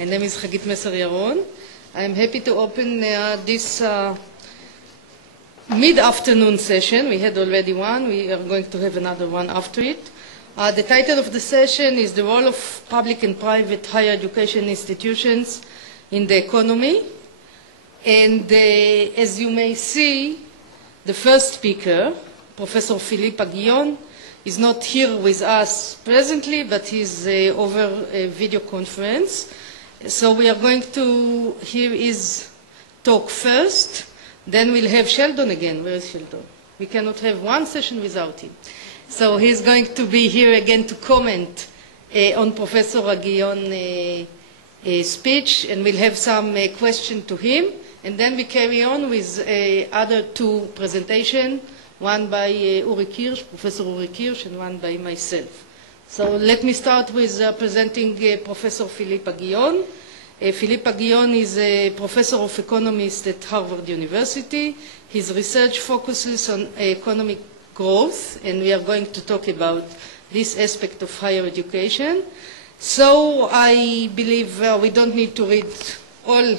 My name is Hagit Messer-Yaron. I'm happy to open this mid-afternoon session. We had already one. We are going to have another one after it. The title of the session is The Role of Public and Private Higher Education Institutions in the Economy. And as you may see, the first speaker, Professor Philippe Aghion, is not here with us presently, but he's over a video conference. So we are going to hear his talk first. Then we'll have Sheldon again. Where is Sheldon? We cannot have one session without him. So he's going to be here again to comment on Professor Aghion's speech, and we'll have some question to him. And then we carry on with other two presentations, one by Kirsch, Professor Kirsch, and one by myself. So let me start with presenting Professor Philippe Aghion. Philippe Aghion is a professor of economics at Harvard University. His research focuses on economic growth, and we are going to talk about this aspect of higher education. So I believe we don't need to read all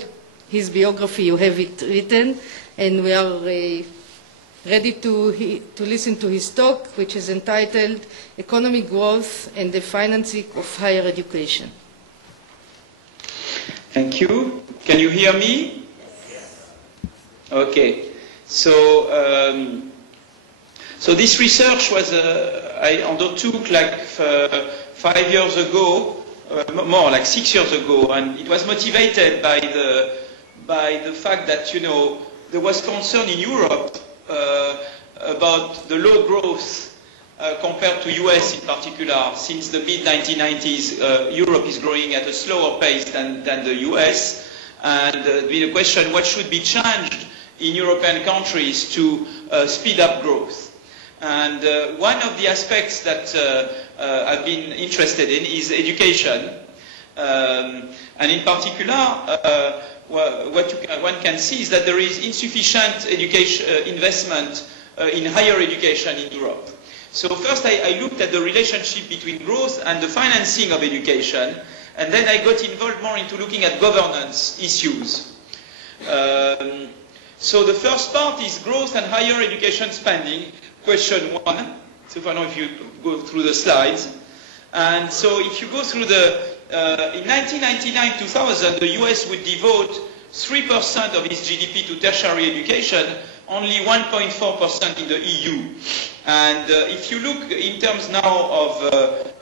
his biography. You have it written, and we are ready to listen to his talk, which is entitled Economic Growth and the Financing of Higher Education. Thank you. Can you hear me? Yes. Okay. So this research was I undertook like 5 years ago, more like 6 years ago, and it was motivated by the fact that, you know, there was concern in Europe about the low growth compared to US in particular. Since the mid-1990s, Europe is growing at a slower pace than the US. And the question, what should be changed in European countries to speed up growth? And one of the aspects that I've been interested in is education. And in particular, what one can see is that there is insufficient education investment in higher education in Europe. So first I looked at the relationship between growth and the financing of education, and then I got involved more into looking at governance issues. So the first part is growth and higher education spending, question 1. So I don't know if you go through the slides. And so if you go through in 1999-2000, the US would devote 3% of its GDP to tertiary education, only 1.4% in the EU. And if you look in terms now of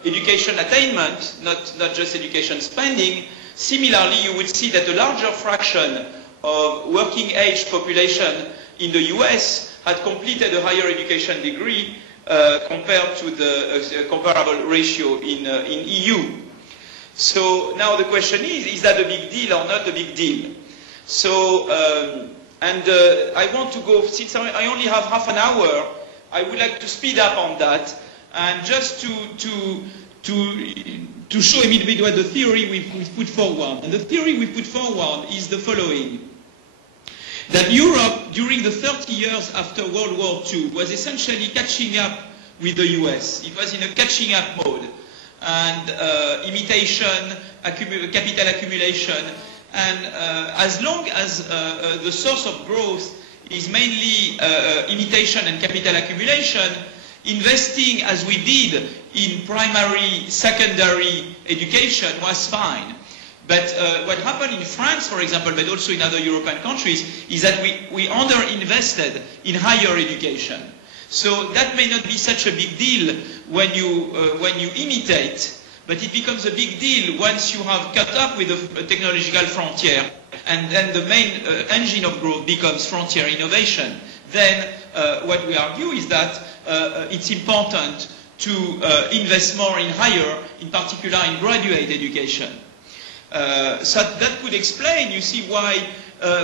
education attainment, not just education spending, similarly you would see that a larger fraction of working age population in the US had completed a higher education degree compared to the comparable ratio in EU. So now the question is that a big deal or not a big deal? So, I want to go, since I only have half an hour, I would like to speed up on that, and just to show a little bit what the theory we put forward. And the theory we put forward is the following. That Europe, during the 30 years after World War II, was essentially catching up with the US. It was in a catching up mode. And imitation, capital accumulation, and as long as the source of growth is mainly imitation and capital accumulation, investing as we did in primary, secondary education was fine. But what happened in France, for example, but also in other European countries, is that we underinvested in higher education. So that may not be such a big deal when you imitate, but it becomes a big deal once you have cut up with a technological frontier, and then the main engine of growth becomes frontier innovation. Then what we argue is that it's important to invest more in higher, in particular in graduate education. So that could explain, you see, why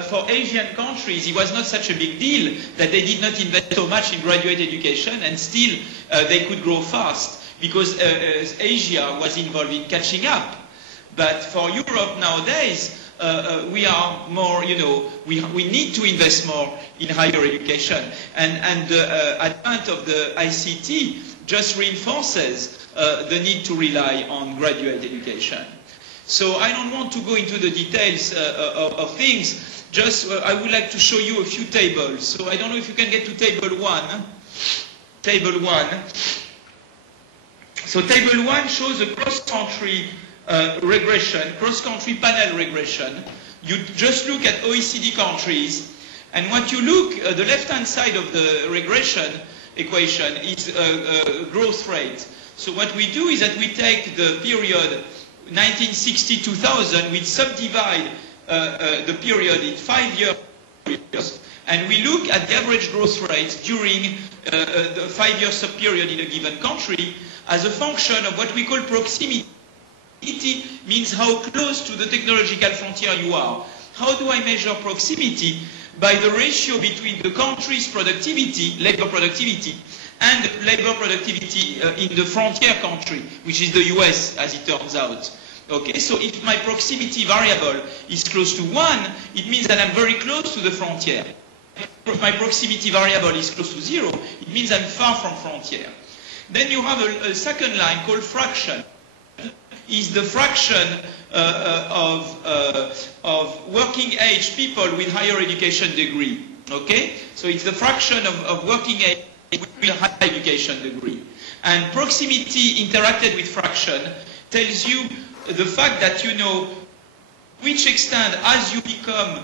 for Asian countries it was not such a big deal that they did not invest so much in graduate education, and still they could grow fast, because Asia was involved in catching up. But for Europe nowadays, we are more, you know, we need to invest more in higher education. And the advent of the ICT just reinforces the need to rely on graduate education. So I don't want to go into the details of things. Just I would like to show you a few tables. So I don't know if you can get to table 1. Table 1. So table 1 shows a cross-country regression, cross-country panel regression. You just look at OECD countries, and what you look, the left-hand side of the regression equation is growth rate. So what we do is that we take the period 1960-2000, we subdivide the period in 5 years, and we look at the average growth rate during the 5-year sub-period in a given country as a function of what we call proximity. Proximity means how close to the technological frontier you are. How do I measure proximity? By the ratio between the country's productivity, labor productivity, and labor productivity in the frontier country, which is the US, as it turns out. Okay, so if my proximity variable is close to 1, it means that I'm very close to the frontier. If my proximity variable is close to 0, it means I'm far from frontier. Then you have a second line called fraction. Is the fraction of working age people with higher education degree. Okay? So it's the fraction of working age with a higher education degree. And proximity interacted with fraction tells you the fact that you know which extent as you become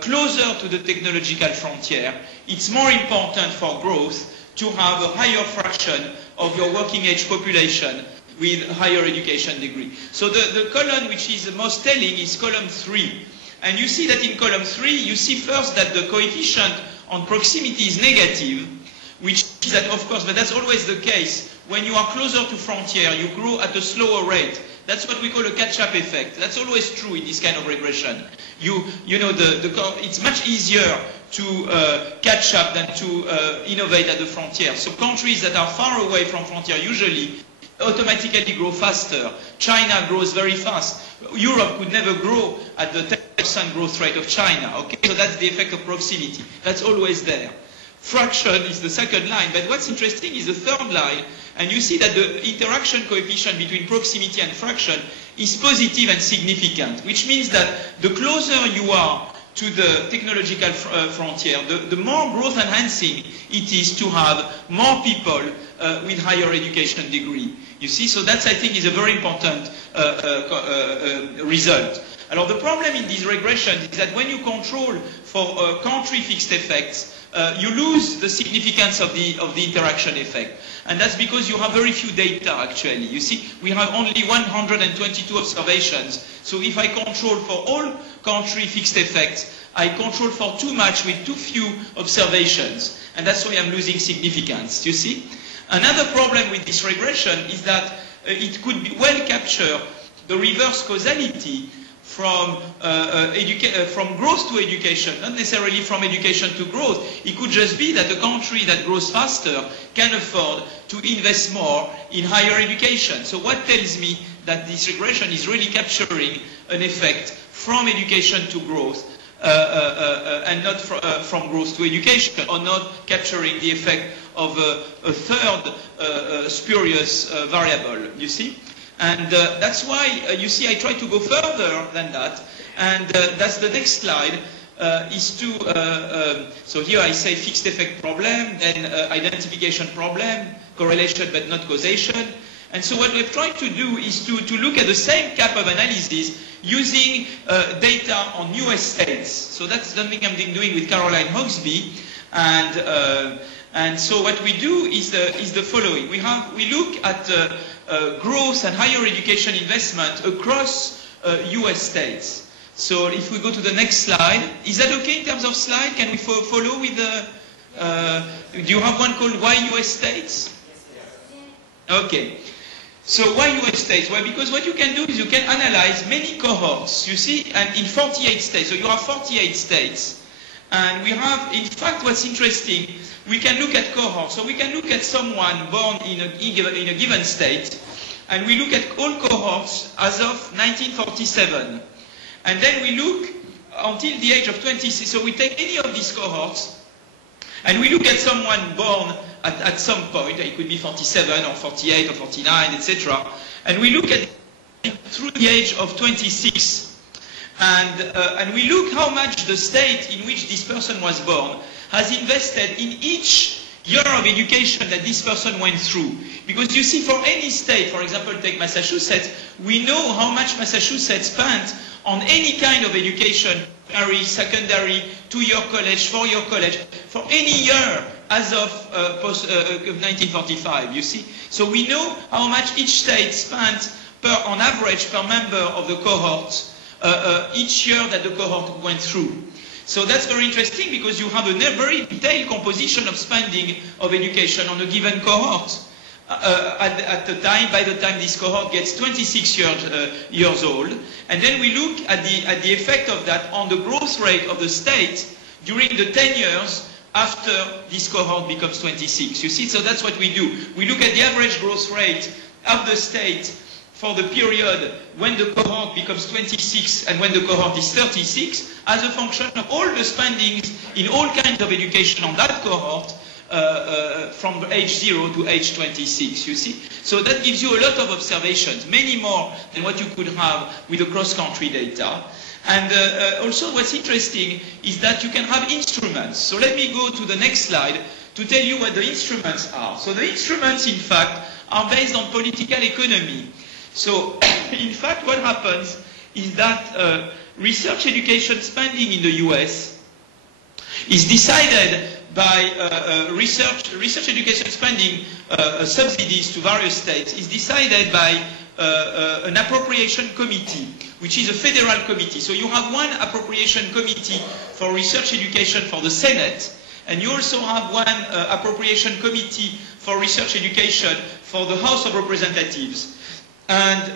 closer to the technological frontier, it's more important for growth to have a higher fraction of your working age population with higher education degree. So the column which is the most telling is column 3. And you see that in column 3, you see first that the coefficient on proximity is negative, which is that, of course, but that's always the case. When you are closer to frontier, you grow at a slower rate. That's what we call a catch-up effect. That's always true in this kind of regression. You know, it's much easier to catch up than to innovate at the frontier. So countries that are far away from frontier usually automatically grow faster. China grows very fast. Europe could never grow at the 10% growth rate of China. Okay, so that's the effect of proximity. That's always there. Fraction is the second line, but what's interesting is the third line, and you see that the interaction coefficient between proximity and fraction is positive and significant, which means that the closer you are to the technological frontier, the more growth enhancing it is to have more people with higher education degree. You see, so that's, I think, is a very important result. Alors, the problem in these regressions is that when you control for country fixed effects, you lose the significance of the interaction effect. And that's because you have very few data, actually. You see, we have only 122 observations. So if I control for all country fixed effects, I control for too much with too few observations. And that's why I'm losing significance, you see? Another problem with this regression is that it could be well capture the reverse causality from growth to education, not necessarily from education to growth. It could just be that a country that grows faster can afford to invest more in higher education. So what tells me that this regression is really capturing an effect from education to growth and not from growth to education, or not capturing the effect of a third spurious variable, you see? And that's why, you see, I try to go further than that. And that's the next slide, so here I say fixed effect problem, then identification problem, correlation but not causation. And so what we've tried to do is to look at the same cap of analysis using data on US states. So that's something I'm doing with Caroline Hoxby. And so what we do is the following. We look at growth and higher education investment across US states. So if we go to the next slide, is that okay in terms of slide? Can we follow with the, do you have one called Why US States? Okay. So why US states? Well, because what you can do is you can analyze many cohorts, you see, and in 48 states. So you have 48 states. And we have, in fact, what's interesting, we can look at cohorts. So we can look at someone born in a given state, and we look at all cohorts as of 1947. And then we look until the age of 26. So we take any of these cohorts, and we look at someone born at some point. It could be 47 or 48 or 49, etc. And we look at through the age of 26. And we look how much the state in which this person was born has invested in each year of education that this person went through. Because you see, for any state, for example, take Massachusetts, we know how much Massachusetts spent on any kind of education, primary, secondary, 2-year college, 4-year college, for any year as of 1945, you see. So we know how much each state spent on average per member of the cohort each year that the cohort went through. So that's very interesting because you have a very detailed composition of spending of education on a given cohort. By the time this cohort gets 26 years old, and then we look at the effect of that on the growth rate of the state during the 10 years after this cohort becomes 26. You see, so that's what we do. We look at the average growth rate of the state for the period when the cohort becomes 26 and when the cohort is 36 as a function of all the spendings in all kinds of education on that cohort from age 0 to age 26, you see. So that gives you a lot of observations, many more than what you could have with the cross-country data. And also what's interesting is that you can have instruments. So let me go to the next slide to tell you what the instruments are. So the instruments, in fact, are based on political economy. So, in fact, what happens is that research education spending in the US is decided by research education spending subsidies to various states is decided by an appropriation committee, which is a federal committee. So you have one appropriation committee for research education for the Senate, and you also have one appropriation committee for research education for the House of Representatives. And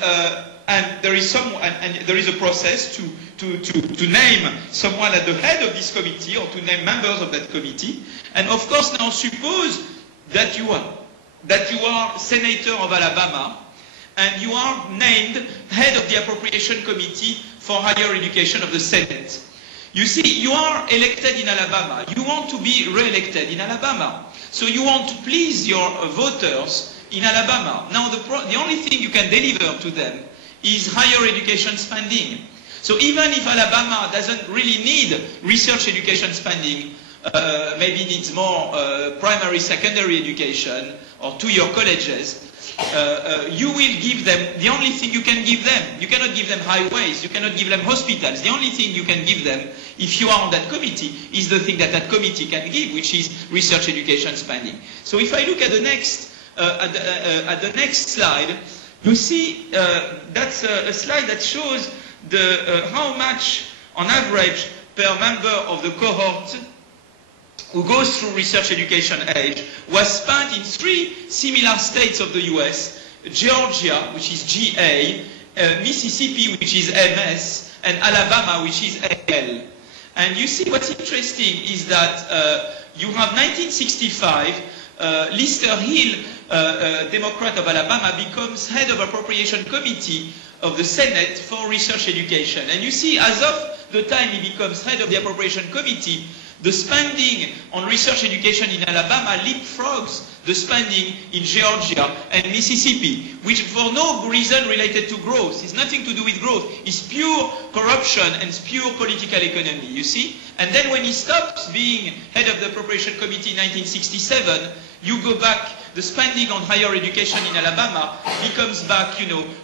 there is a process to name someone at the head of this committee or to name members of that committee. And of course, now suppose that you are Senator of Alabama and you are named head of the appropriation committee for higher education of the Senate. You see, you are elected in Alabama. You want to be re-elected in Alabama. So you want to please your voters in Alabama. Now, the only thing you can deliver to them is higher education spending. So even if Alabama doesn't really need research education spending, maybe needs more primary, secondary education or 2-year colleges, you will give them the only thing you can give them. You cannot give them highways, you cannot give them hospitals. The only thing you can give them, if you are on that committee, is the thing that committee can give, which is research education spending. So if I look at the next slide, you see that's a slide that shows how much, on average, per member of the cohort who goes through research education age was spent in 3 similar states of the US: Georgia, which is GA, Mississippi, which is MS, and Alabama, which is AL. And you see what's interesting is that you have 1965, Lister Hill, Democrat of Alabama, becomes head of appropriation committee of the Senate for research education. And you see, as of the time he becomes head of the appropriation committee, the spending on research education in Alabama leapfrogs the spending in Georgia and Mississippi, which for no reason related to growth. It's nothing to do with growth. It's pure corruption and it's pure political economy, you see. And then when he stops being head of the appropriation committee in 1967, you go back, the spending on higher education in Alabama becomes back,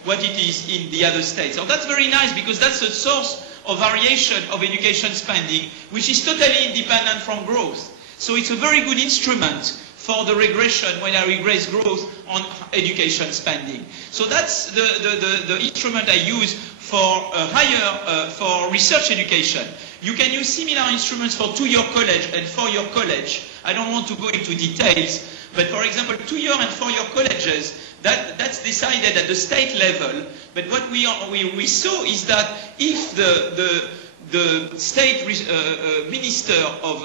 what it is in the other states. So that's very nice because that's a source of variation of education spending, which is totally independent from growth. So it's a very good instrument for the regression, when I regress growth on education spending. So that's the instrument I use for for research education. You can use similar instruments for 2-year college and 4-year college. I don't want to go into details, but for example, 2-year and 4-year colleges, that's decided at the state level. But what we saw is that if the state minister of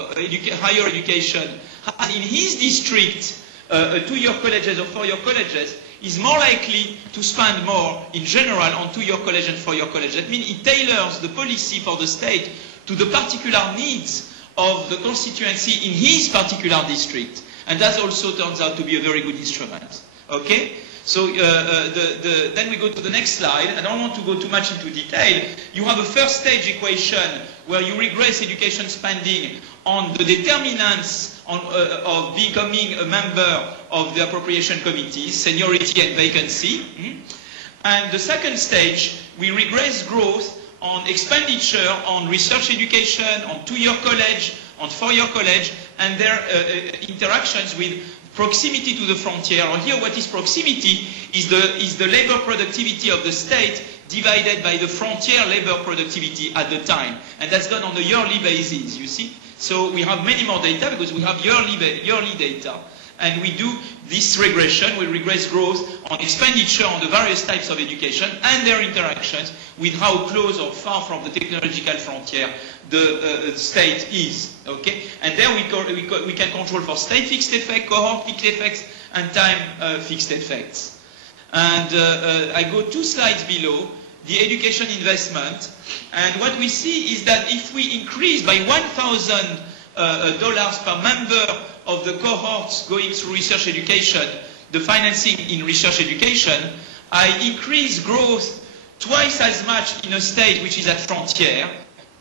higher education has in his district 2-year colleges or 4-year colleges, is more likely to spend more in general on 2-year college and 4-year college. That means it tailors the policy for the state to the particular needs of the constituency in his particular district. And that also turns out to be a very good instrument. Okay? So then we go to the next slide. I don't want to go too much into detail. You have a first stage equation where you regress education spending on the determinants of becoming a member of the appropriation committees, seniority and vacancy. And the second stage, we regress growth on expenditure on research education, on 2-year college, on 4-year college, and their interactions with proximity to the frontier. Or here, what is proximity is the labor productivity of the state divided by the frontier labor productivity at the time. And that's done on a yearly basis, you see. So we have many more data because we have yearly data. And we do this regression, we regress growth on expenditure on the various types of education and their interactions with how close or far from the technological frontier the state is. Okay? And there we can control for state fixed effect, cohort fixed effects, and time fixed effects. And I go 2 slides below, the education investment. And what we see is that if we increase by $1,000 per member of the cohorts going through research education, the financing in research education, I increase growth twice as much in a state which is at frontier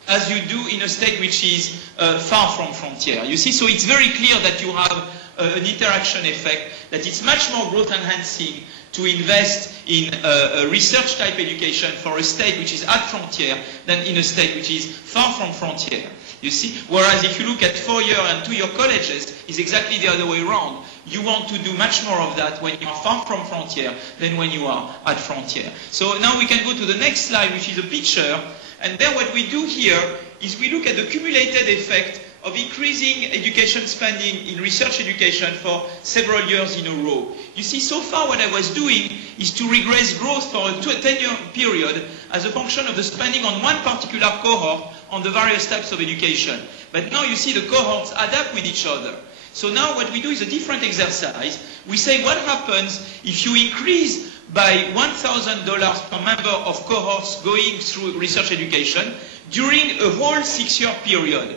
as you do in a state which is far from frontier. You see, so it's very clear that you have an interaction effect, that it's much more growth enhancing to invest in a research type education for a state which is at frontier than in a state which is far from frontier. You see, whereas if you look at 4-year and 2-year colleges, it's exactly the other way around. You want to do much more of that when you are far from frontier than when you are at frontier. So now we can go to the next slide, which is a picture. And then what we do here is we look at the cumulated effect of increasing education spending in research education for several years in a row. You see, so far what I was doing is to regress growth for a 10-year period as a function of the spending on one particular cohort on the various types of education. But now you see the cohorts adapt with each other. So now what we do is a different exercise. We say what happens if you increase by $1,000 per member of cohorts going through research education during a whole 6-year period.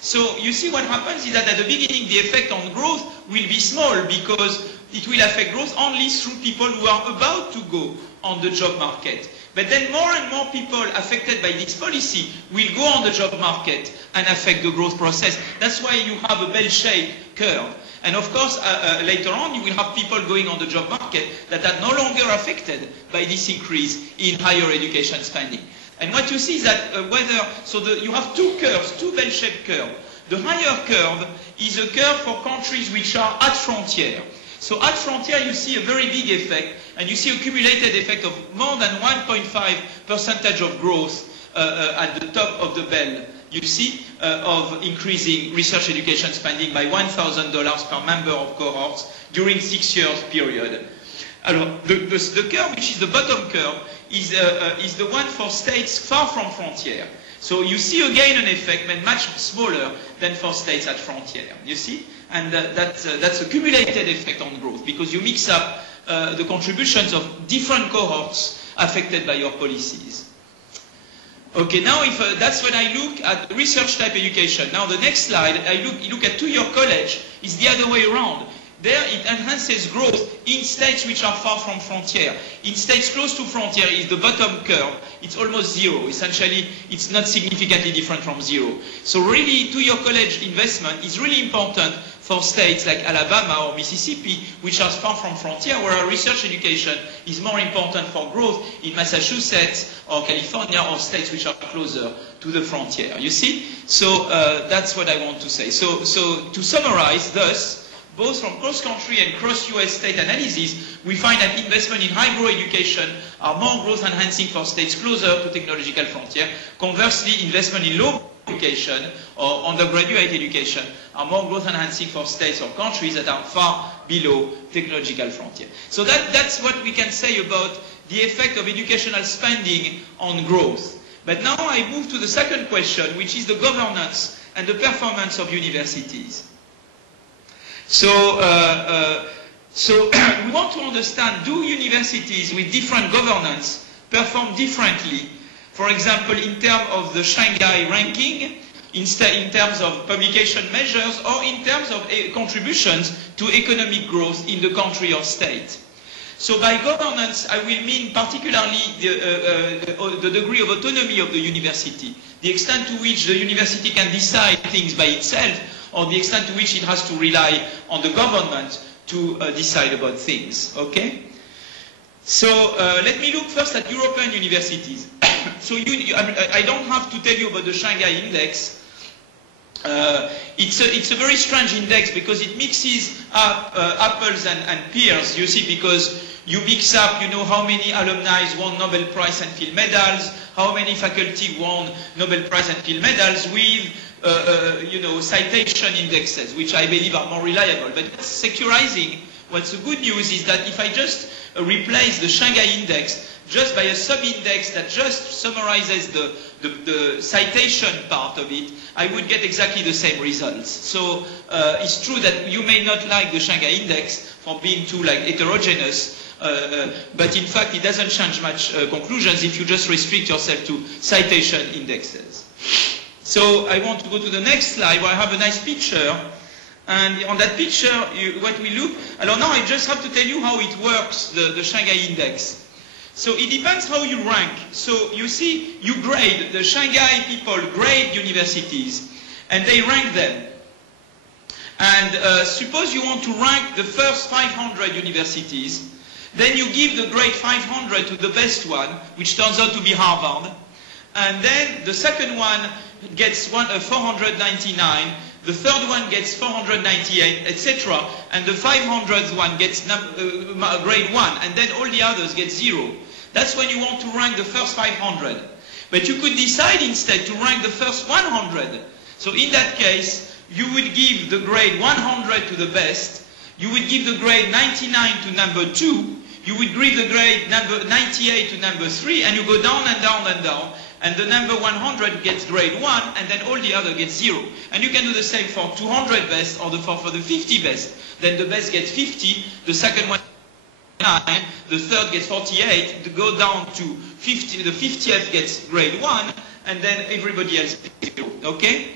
So you see what happens is that at the beginning the effect on growth will be small because it will affect growth only through people who are about to go on the job market. But then more and more people affected by this policy will go on the job market and affect the growth process. That's why you have a bell-shaped curve. And of course, later on, you will have people going on the job market that are no longer affected by this increase in higher education spending. And what you see is that you have 2 curves, 2 bell-shaped curves. The higher curve is a curve for countries which are at frontier. So at frontier, you see a very big effect, and you see a cumulated effect of more than 1.5% of growth at the top of the bell. You see, of increasing research education spending by $1,000 per member of cohorts during 6 years period. Alors, the curve, which is the bottom curve, is the one for states far from frontier. So you see again an effect, but much smaller than for states at frontier. You see? And that's a cumulated effect on growth, because you mix up the contributions of different cohorts affected by your policies. Okay, now that's when I look at research type education. Now the next slide, you look at 2-year college, is the other way around. There it enhances growth in states which are far from frontier. In states close to frontier is the bottom curve. It's almost 0. Essentially, it's not significantly different from 0. So really, 2-year college investment is really important for states like Alabama or Mississippi, which are far from frontier, where research education is more important for growth in Massachusetts or California or states which are closer to the frontier. You see? So that's what I want to say. So to summarize, thus, both from cross-country and cross-US state analysis, we find that investment in high-growth education are more growth-enhancing for states closer to technological frontier. Conversely, investment in low education or undergraduate education are more growth-enhancing for states or countries that are far below technological frontier. So that's what we can say about the effect of educational spending on growth. But now I move to the second question, which is the governance and the performance of universities. So we want to understand, do universities with different governance perform differently? For example, in terms of the Shanghai ranking, in terms of publication measures, or in terms of contributions to economic growth in the country or state. So by governance, I will mean particularly the degree of autonomy of the university, the extent to which the university can decide things by itself, or the extent to which it has to rely on the government to decide about things. Okay? So let me look first at European universities. So I don't have to tell you about the Shanghai Index. It's a very strange index because it mixes up apples and pears, you see, because you mix up, you know, how many alumni won Nobel Prize and Field medals, how many faculty won Nobel Prize and Field medals with, you know, citation indexes, which I believe are more reliable. But securizing, what's the good news is that if I just replace the Shanghai Index just by a sub-index that just summarizes the citation part of it, I would get exactly the same results. So it's true that you may not like the Shanghai Index for being too like heterogeneous, but in fact it doesn't change much conclusions if you just restrict yourself to citation indexes. So I want to go to the next slide where I have a nice picture. And on that picture, what we look, alors now I just have to tell you how it works, the Shanghai Index. So it depends how you rank. So you see, you grade, the Shanghai people grade universities, and they rank them. And suppose you want to rank the first 500 universities, then you give the grade 500 to the best one, which turns out to be Harvard. And then the second one gets 499, the third one gets 498, etc. And the 500th one gets grade 1, and then all the others get 0. That's when you want to rank the first 500. But you could decide instead to rank the first 100. So in that case, you would give the grade 100 to the best, you would give the grade 99 to number 2, you would give the grade number 98 to number 3, and you go down and down and down. And the number 100 gets grade 1, and then all the other gets 0. And you can do the same for 200 best, or for the 50 best. Then the best gets 50, the second one 9, the third gets 48, to go down to 50, the 50th gets grade 1, and then everybody else gets 0. Okay?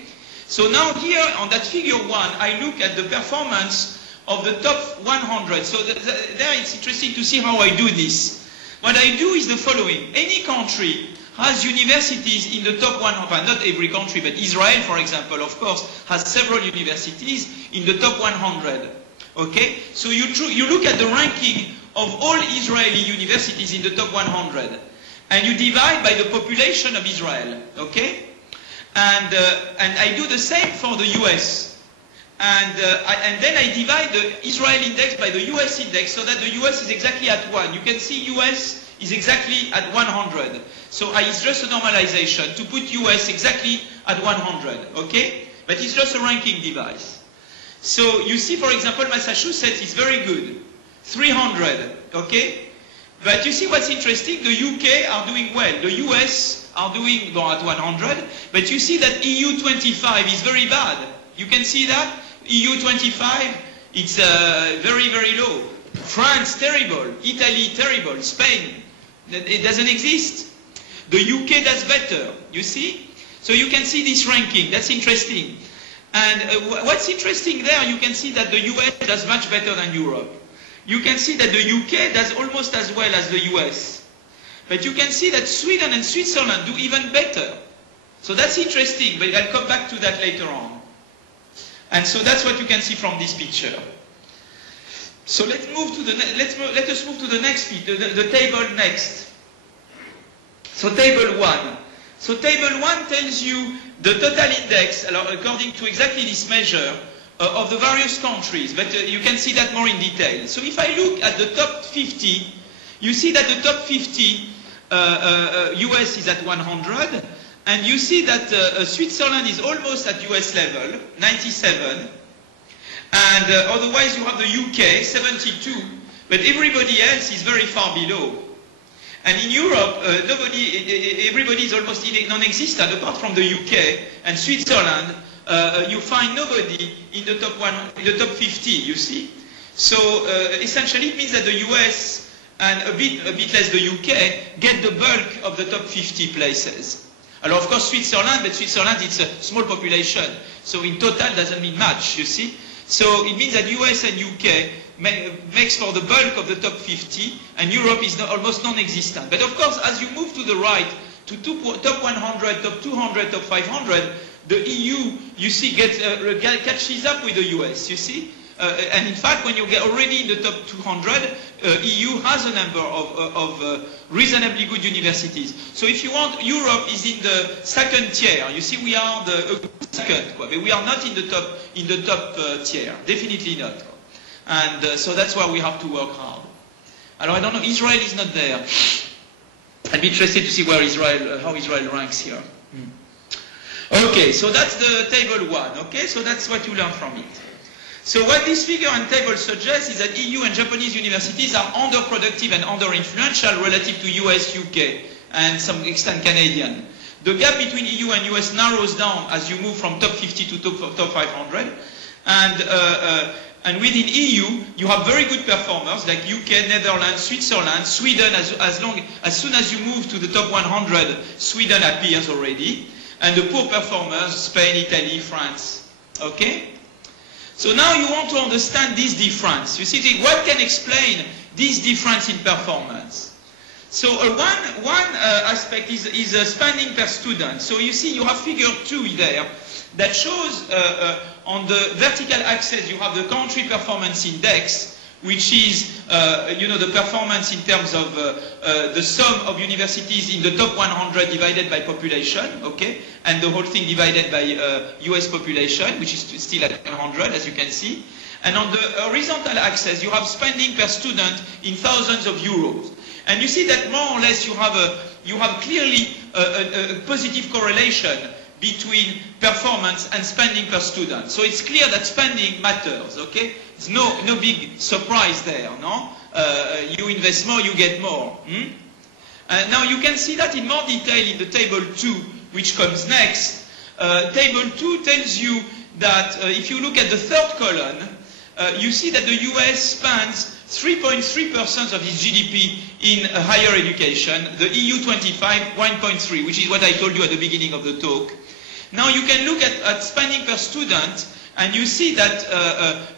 So now here on that figure 1, I look at the performance of the top 100. So there it's interesting to see how I do this. What I do is the following. Any country has universities in the top 100, not every country, but Israel, for example, of course, has several universities in the top 100. Okay? So you look at the ranking of all Israeli universities in the top 100, and you divide by the population of Israel. Okay? And I do the same for the US. And then I divide the Israel index by the US index so that the US is exactly at 1. You can see US is exactly at 100. So it's just a normalization to put US exactly at 100, okay? But it's just a ranking device. So you see, for example, Massachusetts is very good, 300, okay? But you see what's interesting, the UK are doing well, the US are doing at 100, but you see that EU 25 is very bad. You can see that? EU 25, it's very, very low. France, terrible. Italy, terrible. Spain, it doesn't exist. The UK does better, you see? So you can see this ranking, that's interesting. And what's interesting there, you can see that the US does much better than Europe. You can see that the UK does almost as well as the US. But you can see that Sweden and Switzerland do even better. So that's interesting, but I'll come back to that later on. And so that's what you can see from this picture. So let us move to the next picture, the table next. So table 1. So table 1 tells you the total index, according to exactly this measure, of the various countries. But you can see that more in detail. So if I look at the top 50, you see that the top 50, US is at 100. And you see that Switzerland is almost at US level, 97. And otherwise you have the UK, 72. But everybody else is very far below. And in Europe, everybody is almost non-existent apart from the UK and Switzerland. You find nobody in the top 50, you see. So essentially it means that the US and a bit less the UK get the bulk of the top 50 places. Alors of course Switzerland, but Switzerland it's a small population, so in total doesn't mean much, you see. So it means that US and UK makes for the bulk of the top 50, and Europe is almost non-existent. But of course, as you move to the right, to top 100, top 200, top 500, the EU, you see, catches up with the US, you see? And in fact, when you get already in the top 200, EU has a number of reasonably good universities. So if you want, Europe is in the second tier. You see, we are the second, but we are not in the top tier. Definitely not. And so that's why we have to work hard. I don't know, Israel is not there. I'd be interested to see where how Israel ranks here. Okay, so that's the table 1. Okay, so that's what you learn from it. So what this figure and table suggests is that EU and Japanese universities are underproductive and under-influential relative to US, UK, and some extent Canadian. The gap between EU and US narrows down as you move from top 50 to top 500. And within EU, you have very good performers like UK, Netherlands, Switzerland, Sweden. As soon as you move to the top 100, Sweden appears already. And the poor performers, Spain, Italy, France. Okay? So now you want to understand this difference. You see, what can explain this difference in performance? So one aspect is spending per student. So you see, you have figure 2 there that shows on the vertical axis you have the country performance index, which is the performance in terms of the sum of universities in the top 100 divided by population, okay, and the whole thing divided by US population, which is still at 100, as you can see. And on the horizontal axis, you have spending per student in thousands of euros. And you see that more or less you have clearly a positive correlation between performance and spending per student. So it's clear that spending matters, okay? It's no big surprise there, no? You invest more, you get more. Now you can see that in more detail in the table 2, which comes next. Table 2 tells you that if you look at the third column, you see that the US spends 3.3% of its GDP in higher education, the EU 25, 1.3, which is what I told you at the beginning of the talk. Now you can look at spending per student, and you see that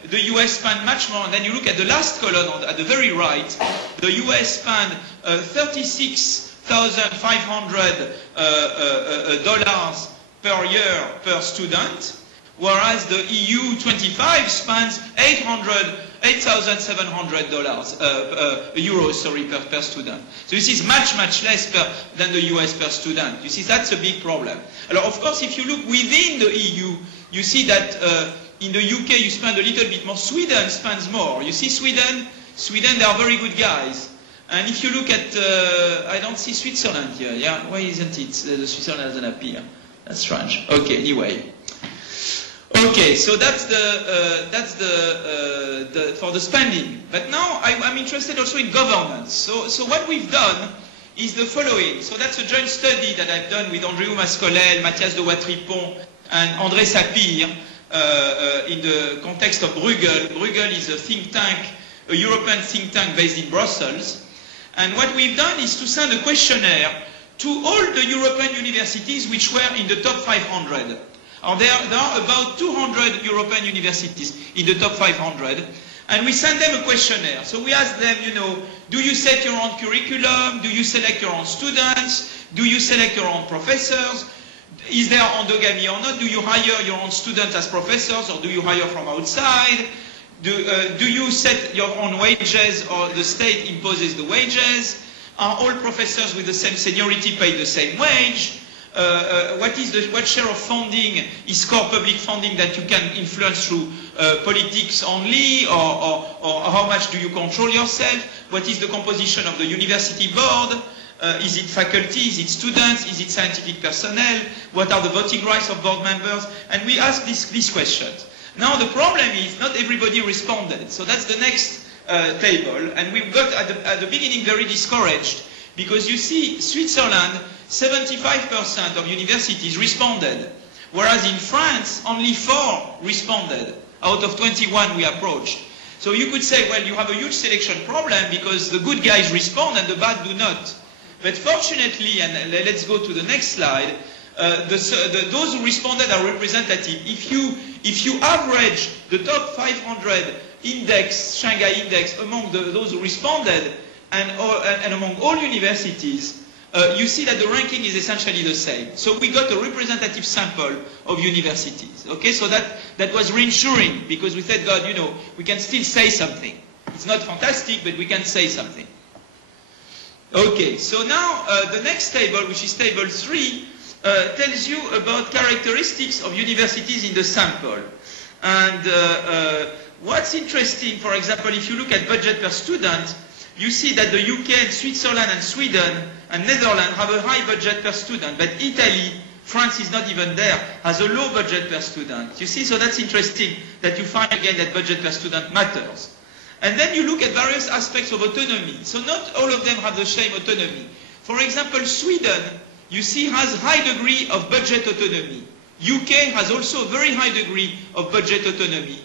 the US spend much more. And then you look at the last column at the very right, the US spend $36,500 per year per student, whereas the EU 25 spends $8,700 euros per student. So you see, it's much less than the US per student. You see, that's a big problem. Of course, if you look within the EU, you see that in the UK you spend a little bit more. Sweden spends more. You see, Sweden, they are very good guys. And if you look at, I don't see Switzerland here. Yeah, why isn't it? The Switzerland doesn't appear. That's strange. Okay, anyway. Okay, so that's for the spending. But now I'm interested also in governance. So what we've done is the following. So that's a joint study that I've done with Andrew Mascolel, Mathias de Watripon, and André Sapir in the context of Bruegel. Bruegel is a think tank, a European think tank based in Brussels. And what we've done is to send a questionnaire to all the European universities which were in the top 500. There are about 200 European universities in the top 500, and we send them a questionnaire. So we ask them, do you set your own curriculum? Do you select your own students? Do you select your own professors? Is there endogamy or not? Do you hire your own students as professors, or do you hire from outside? Do you set your own wages, or the state imposes the wages? Are all professors with the same seniority paid the same wage? What share of funding is core public funding that you can influence through politics only, or how much do you control yourself? What is the composition of the university board? Is it faculty? Is it students? Is it scientific personnel? What are the voting rights of board members? And we ask these questions. Now the problem is not everybody responded. So that's the next table. And we got at the beginning very discouraged, because you see, Switzerland, 75% of universities responded, whereas in France, only 4 responded out of 21 we approached. So you could say, well, you have a huge selection problem because the good guys respond and the bad do not. But fortunately, and let's go to the next slide, those who responded are representative. If you average the top 500 index, Shanghai Index, among those who responded and among all universities, you see that the ranking is essentially the same. So we got a representative sample of universities. Okay, so that was reassuring because we said, God, we can still say something. It's not fantastic, but we can say something. Okay, so now the next table, which is table 3, tells you about characteristics of universities in the sample. And what's interesting, for example, if you look at budget per student, you see that the UK and Switzerland and Sweden and Netherlands have a high budget per student, but Italy, France is not even there, has a low budget per student. You see, so that's interesting that you find again that budget per student matters. And then you look at various aspects of autonomy. So not all of them have the same autonomy. For example, Sweden, you see, has high degree of budget autonomy. UK has also a very high degree of budget autonomy.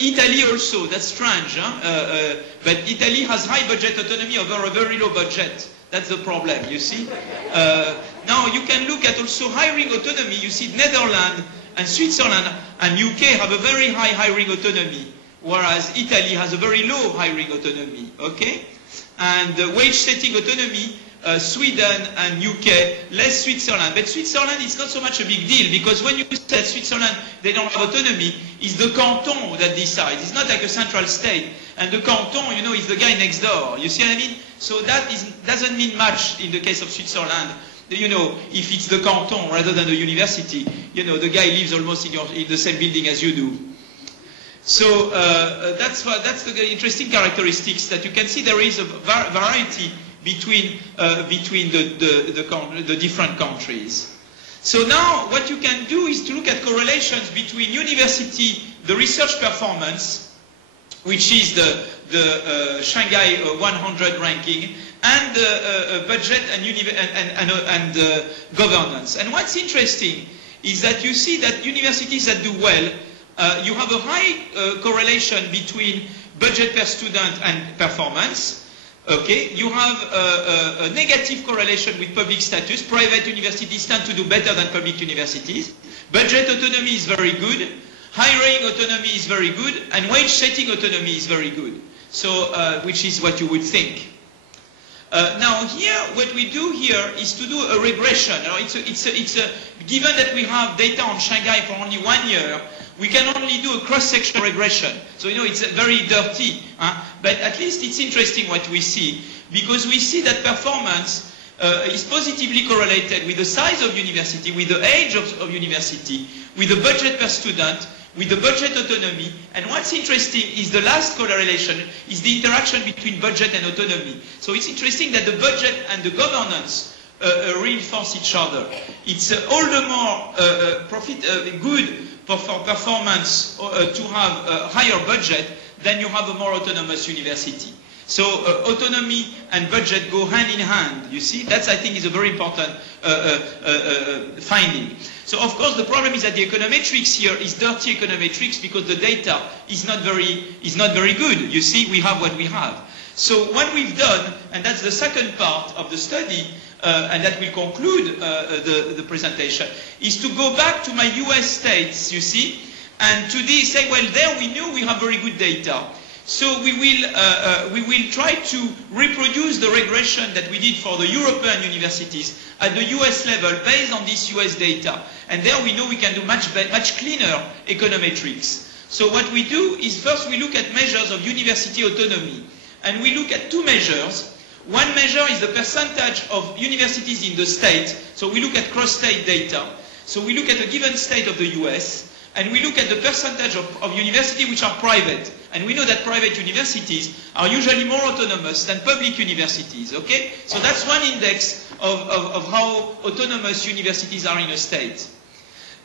Italy also, that's strange, huh? But Italy has high budget autonomy over a very low budget. That's the problem, you see. Now you can look at also hiring autonomy. You see Netherlands and Switzerland and UK have a very high hiring autonomy, whereas Italy has a very low hiring autonomy, okay? And wage setting autonomy, Sweden and UK, less Switzerland. But Switzerland is not so much a big deal, because when you say Switzerland, they don't have autonomy, it's the canton that decides. It's not like a central state. And the canton, is the guy next door. You see what I mean? So that doesn't mean much in the case of Switzerland. If it's the canton rather than the university, the guy lives almost in the same building as you do. So that's the interesting characteristics that you can see. There is a variety between the different countries. So now what you can do is to look at correlations between university, the research performance, which is the Shanghai 100 ranking, and budget and governance. And what's interesting is that you see that universities that do well, you have a high correlation between budget per student and performance. Okay, you have a negative correlation with public status. Private universities tend to do better than public universities. Budget autonomy is very good. Hiring autonomy is very good. And wage setting autonomy is very good. So, which is what you would think. Now here, what we do here is to do a regression. Given that we have data on Shanghai for only 1 year, we can only do a cross-sectional regression. So, it's very dirty. But at least it's interesting what we see. Because we see that performance is positively correlated with the size of university, with the age of university, with the budget per student, with the budget autonomy. And what's interesting is the last correlation is the interaction between budget and autonomy. So it's interesting that the budget and the governance reinforce each other. It's all the more good for performance to have a higher budget than you have a more autonomous university. So autonomy and budget go hand in hand, you see. That's, I think, is a very important finding. So, of course, the problem is that the econometrics here is dirty econometrics because the data is not very good. You see, we have what we have. So what we've done, and that's the second part of the study, and that will conclude the presentation, is to go back to my US states, you see, and to say, well, there we knew we have very good data. So we will try to reproduce the regression that we did for the European universities at the US level based on this US data. And there we know we can do much cleaner econometrics. So what we do is first we look at measures of university autonomy. And we look at two measures. One measure is the percentage of universities in the state. So we look at cross-state data. So we look at a given state of the US. And we look at the percentage of universities which are private. And we know that private universities are usually more autonomous than public universities, okay? So that's one index of how autonomous universities are in a state.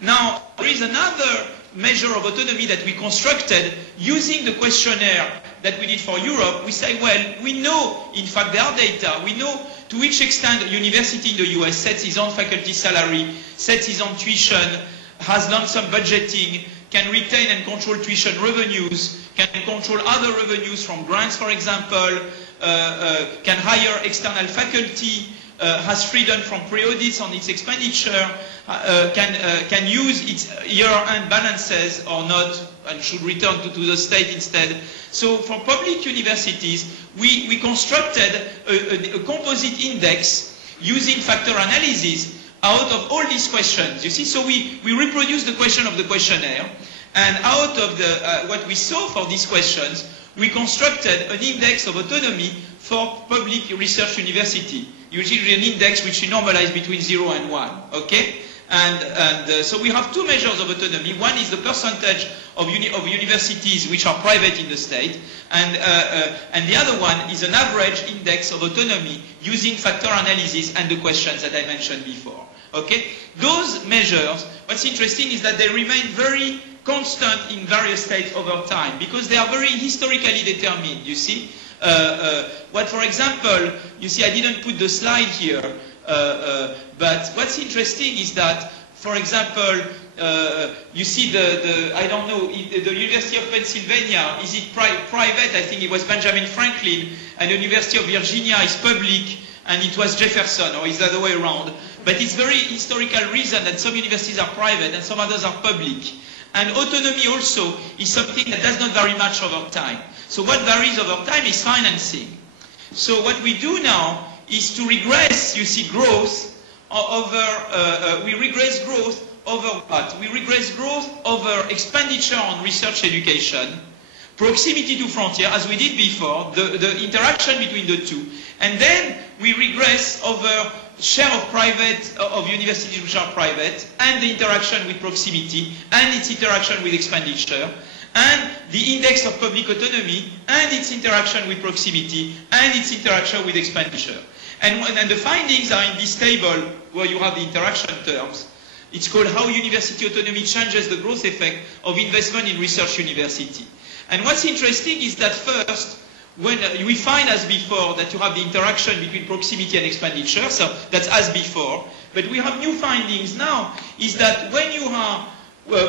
Now, there is another measure of autonomy that we constructed using the questionnaire that we did for Europe. We say, well, we know, in fact, there are data. We know to which extent a university in the US sets its own faculty salary, sets its own tuition, has done some budgeting, can retain and control tuition revenues, can control other revenues from grants, for example, can hire external faculty, has freedom from pre-audits on its expenditure, can use its year-end balances or not, and should return to the state instead. So for public universities, we constructed a composite index using factor analysis out of all these questions. You see, so we reproduce the question of the questionnaire, and out of what we saw for these questions, we constructed an index of autonomy for public research university. Usually an index which we normalize between 0 and 1, okay? And so we have two measures of autonomy. One is the percentage of universities which are private in the state, and the other one is an average index of autonomy using factor analysis and the questions that I mentioned before. Okay? Those measures, what's interesting is that they remain very constant in various states over time because they are very historically determined, you see. For example, you see I didn't put the slide here, but what's interesting is that, for example, you see I don't know, the University of Pennsylvania, is it private? I think it was Benjamin Franklin, and the University of Virginia is public, and it was Jefferson, or is the other way around. But it's very historical reason that some universities are private and some others are public. And autonomy also is something that does not vary much over time. So what varies over time is financing. So what we do now is to regress, you see, growth over, we regress growth over what? We regress growth over expenditure on research education, proximity to frontier, as we did before, the interaction between the two. And then we regress over share of universities which are private, and the interaction with proximity, and its interaction with expenditure, and the index of public autonomy, and its interaction with proximity, and its interaction with expenditure. And the findings are in this table where you have the interaction terms. It's called How University Autonomy Changes the Growth Effect of Investment in Research University. And what's interesting is that first, when we find as before that you have the interaction between proximity and expenditure, so that's as before, but we have new findings now, is that when you are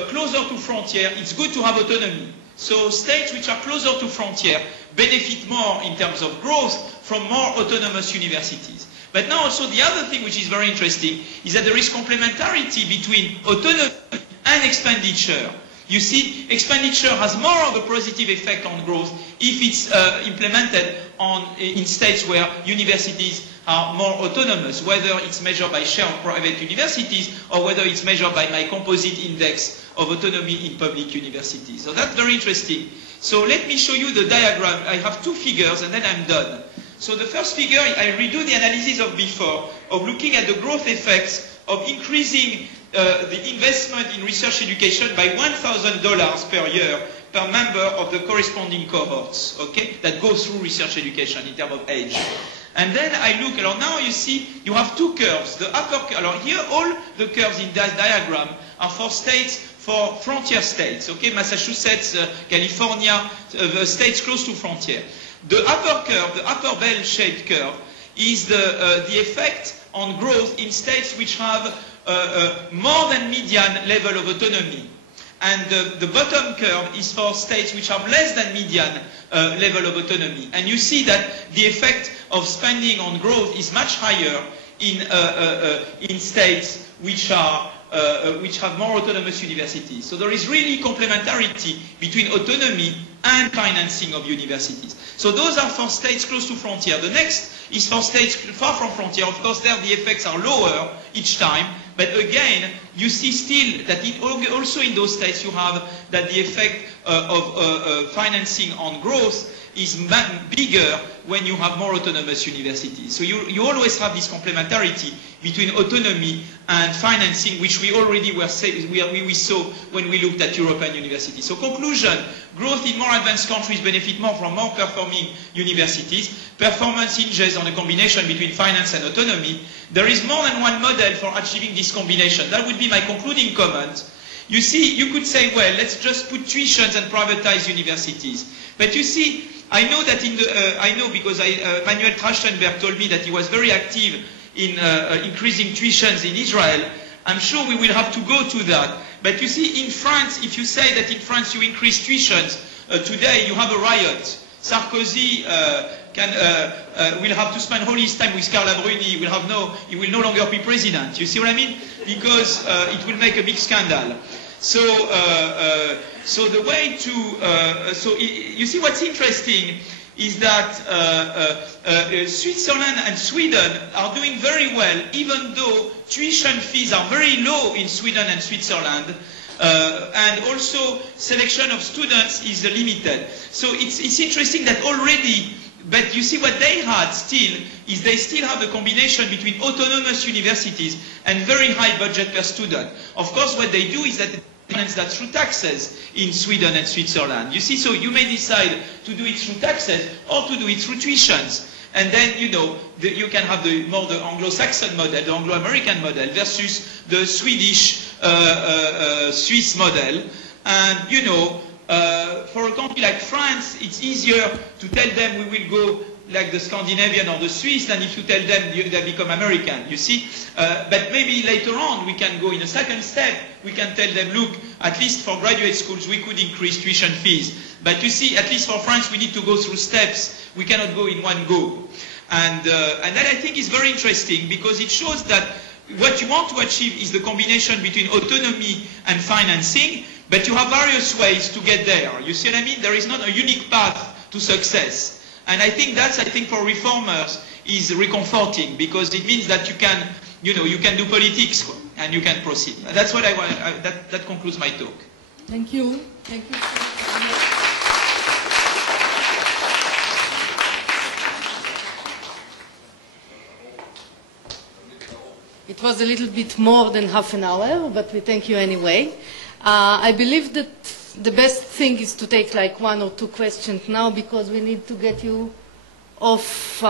closer to frontier, it's good to have autonomy. So states which are closer to frontier benefit more in terms of growth from more autonomous universities. But now also the other thing which is very interesting is that there is complementarity between autonomy and expenditure. You see, expenditure has more of a positive effect on growth if it's implemented in states where universities are more autonomous, whether it's measured by share of private universities or whether it's measured by my composite index of autonomy in public universities. So that's very interesting. So let me show you the diagram. I have two figures and then I'm done. So the first figure, I redo the analysis of before, of looking at the growth effects of increasing the investment in research education by $1,000 per year per member of the corresponding cohorts, okay, that go through research education in terms of age. And then I look, now you see, you have two curves. The upper, here all the curves in that diagram are for states, for frontier states, okay, Massachusetts, California, the states close to frontier. The upper curve, the upper bell-shaped curve, is the effect on growth in states which have more than median level of autonomy. And the bottom curve is for states which have less than median level of autonomy. And you see that the effect of spending on growth is much higher in states which have more autonomous universities. So there is really complementarity between autonomy and financing of universities. So those are for states close to frontier. The next is for states far from frontier. Of course, there the effects are lower each time. But again, you see still that also in those states you have that the effect of financing on growth is bigger when you have more autonomous universities. So you always have this complementarity between autonomy and financing, which we already we saw when we looked at European universities. So conclusion, growth in more advanced countries benefit more from more performing universities. Performance hinges on a combination between finance and autonomy. There is more than one model for achieving this combination. That would be my concluding comment. You see, you could say, well, let's just put tuitions and privatize universities. But you see, I know that I know because Manuel Trachtenberg told me that he was very active in increasing tuitions in Israel. I'm sure we will have to go to that. But you see, in France, if you say that in France you increase tuitions, today you have a riot. Sarkozy will have to spend all his time with Carla Bruni. he will no longer be president. You see what I mean? Because it will make a big scandal. So the way to you see what's interesting is that Switzerland and Sweden are doing very well, even though tuition fees are very low in Sweden and Switzerland. And also selection of students is limited. So it's interesting that already, but you see what they had still is they still have a combination between autonomous universities and very high budget per student. Of course, what they do is that they finance that through taxes in Sweden and Switzerland. You see, so you may decide to do it through taxes or to do it through tuitions. And then, you know, you can have the Anglo-Saxon model, the Anglo-American model versus the Swedish, Swiss model. And, you know, for a country like France, it's easier to tell them we will go like the Scandinavian or the Swiss than if you tell them they become American, you see. But maybe later on we can go in a second step. We can tell them, look, at least for graduate schools we could increase tuition fees. But you see, at least for France we need to go through steps. We cannot go in one go. And that I think is very interesting because it shows that what you want to achieve is the combination between autonomy and financing, but you have various ways to get there. You see what I mean? There is not a unique path to success. And I think that's, for reformers is reconforting because it means that you can, you know, you can do politics and you can proceed. That's what I want. That concludes my talk. Thank you. Thank you. It was a little bit more than half an hour, but we thank you anyway. I believe that the best thing is to take like 1 or 2 questions now because we need to get you off.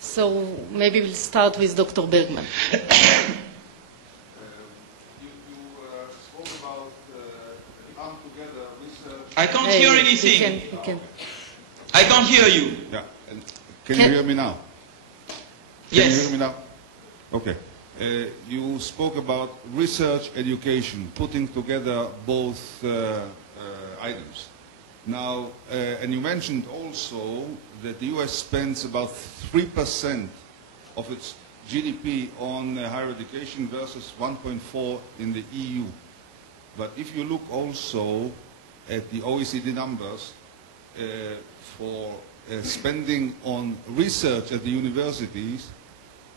So maybe we'll start with Dr. Bergman. You spoke about come together research. I can't hear anything. You can. I can't hear you. Yeah. Can you hear me now? Yes. Can you hear me now? Okay. You spoke about research, education, putting together both items. Now, and you mentioned also that the U.S. spends about 3% of its GDP on higher education versus 1.4% in the EU. But if you look also at the OECD numbers for spending on research at the universities,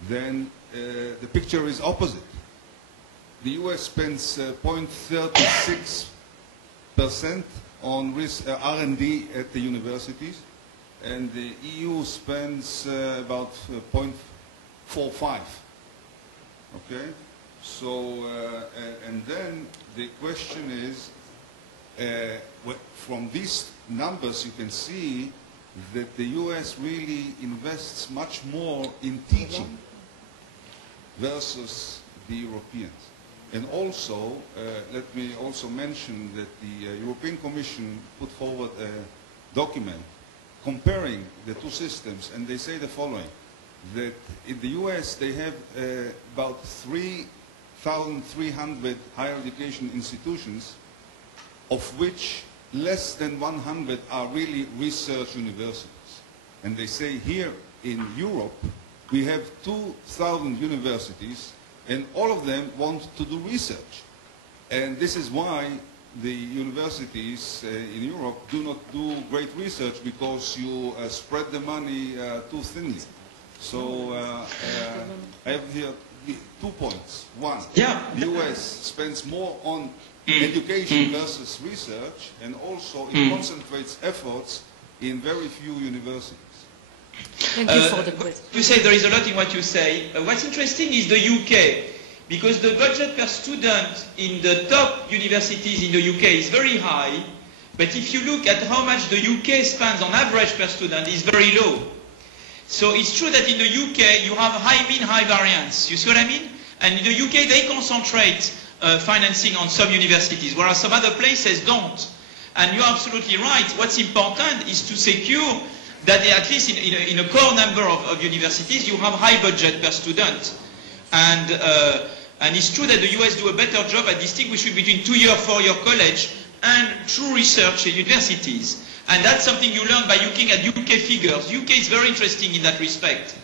then the picture is opposite. The U.S. spends 0.36% on R&D at the universities, and the EU spends about 0.45%. Okay? So, and then the question is, from these numbers you can see that the U.S. really invests much more in teaching versus the Europeans. And also, let me also mention that the European Commission put forward a document comparing the two systems, and they say the following, that in the US they have about 3,300 higher education institutions, of which less than 100 are really research universities. And they say here in Europe, we have 2,000 universities, and all of them want to do research. And this is why the universities in Europe do not do great research, because you spread the money too thinly. So I have here 2 points. One, the US spends more on education versus research, and also it concentrates efforts in very few universities. Thank you for the question. You say there is a lot in what you say. What's interesting is the UK, because the budget per student in the top universities in the UK is very high, but if you look at how much the UK spends on average per student, it's very low. So it's true that in the UK you have high mean, high variance. You see what I mean? And in the UK they concentrate financing on some universities, whereas some other places don't. And you're absolutely right. What's important is to secure that at least in a core number of universities you have high budget per student. And it's true that the US do a better job at distinguishing between 2-year, 4-year college and true research universities. And that's something you learn by looking at UK figures. UK is very interesting in that respect.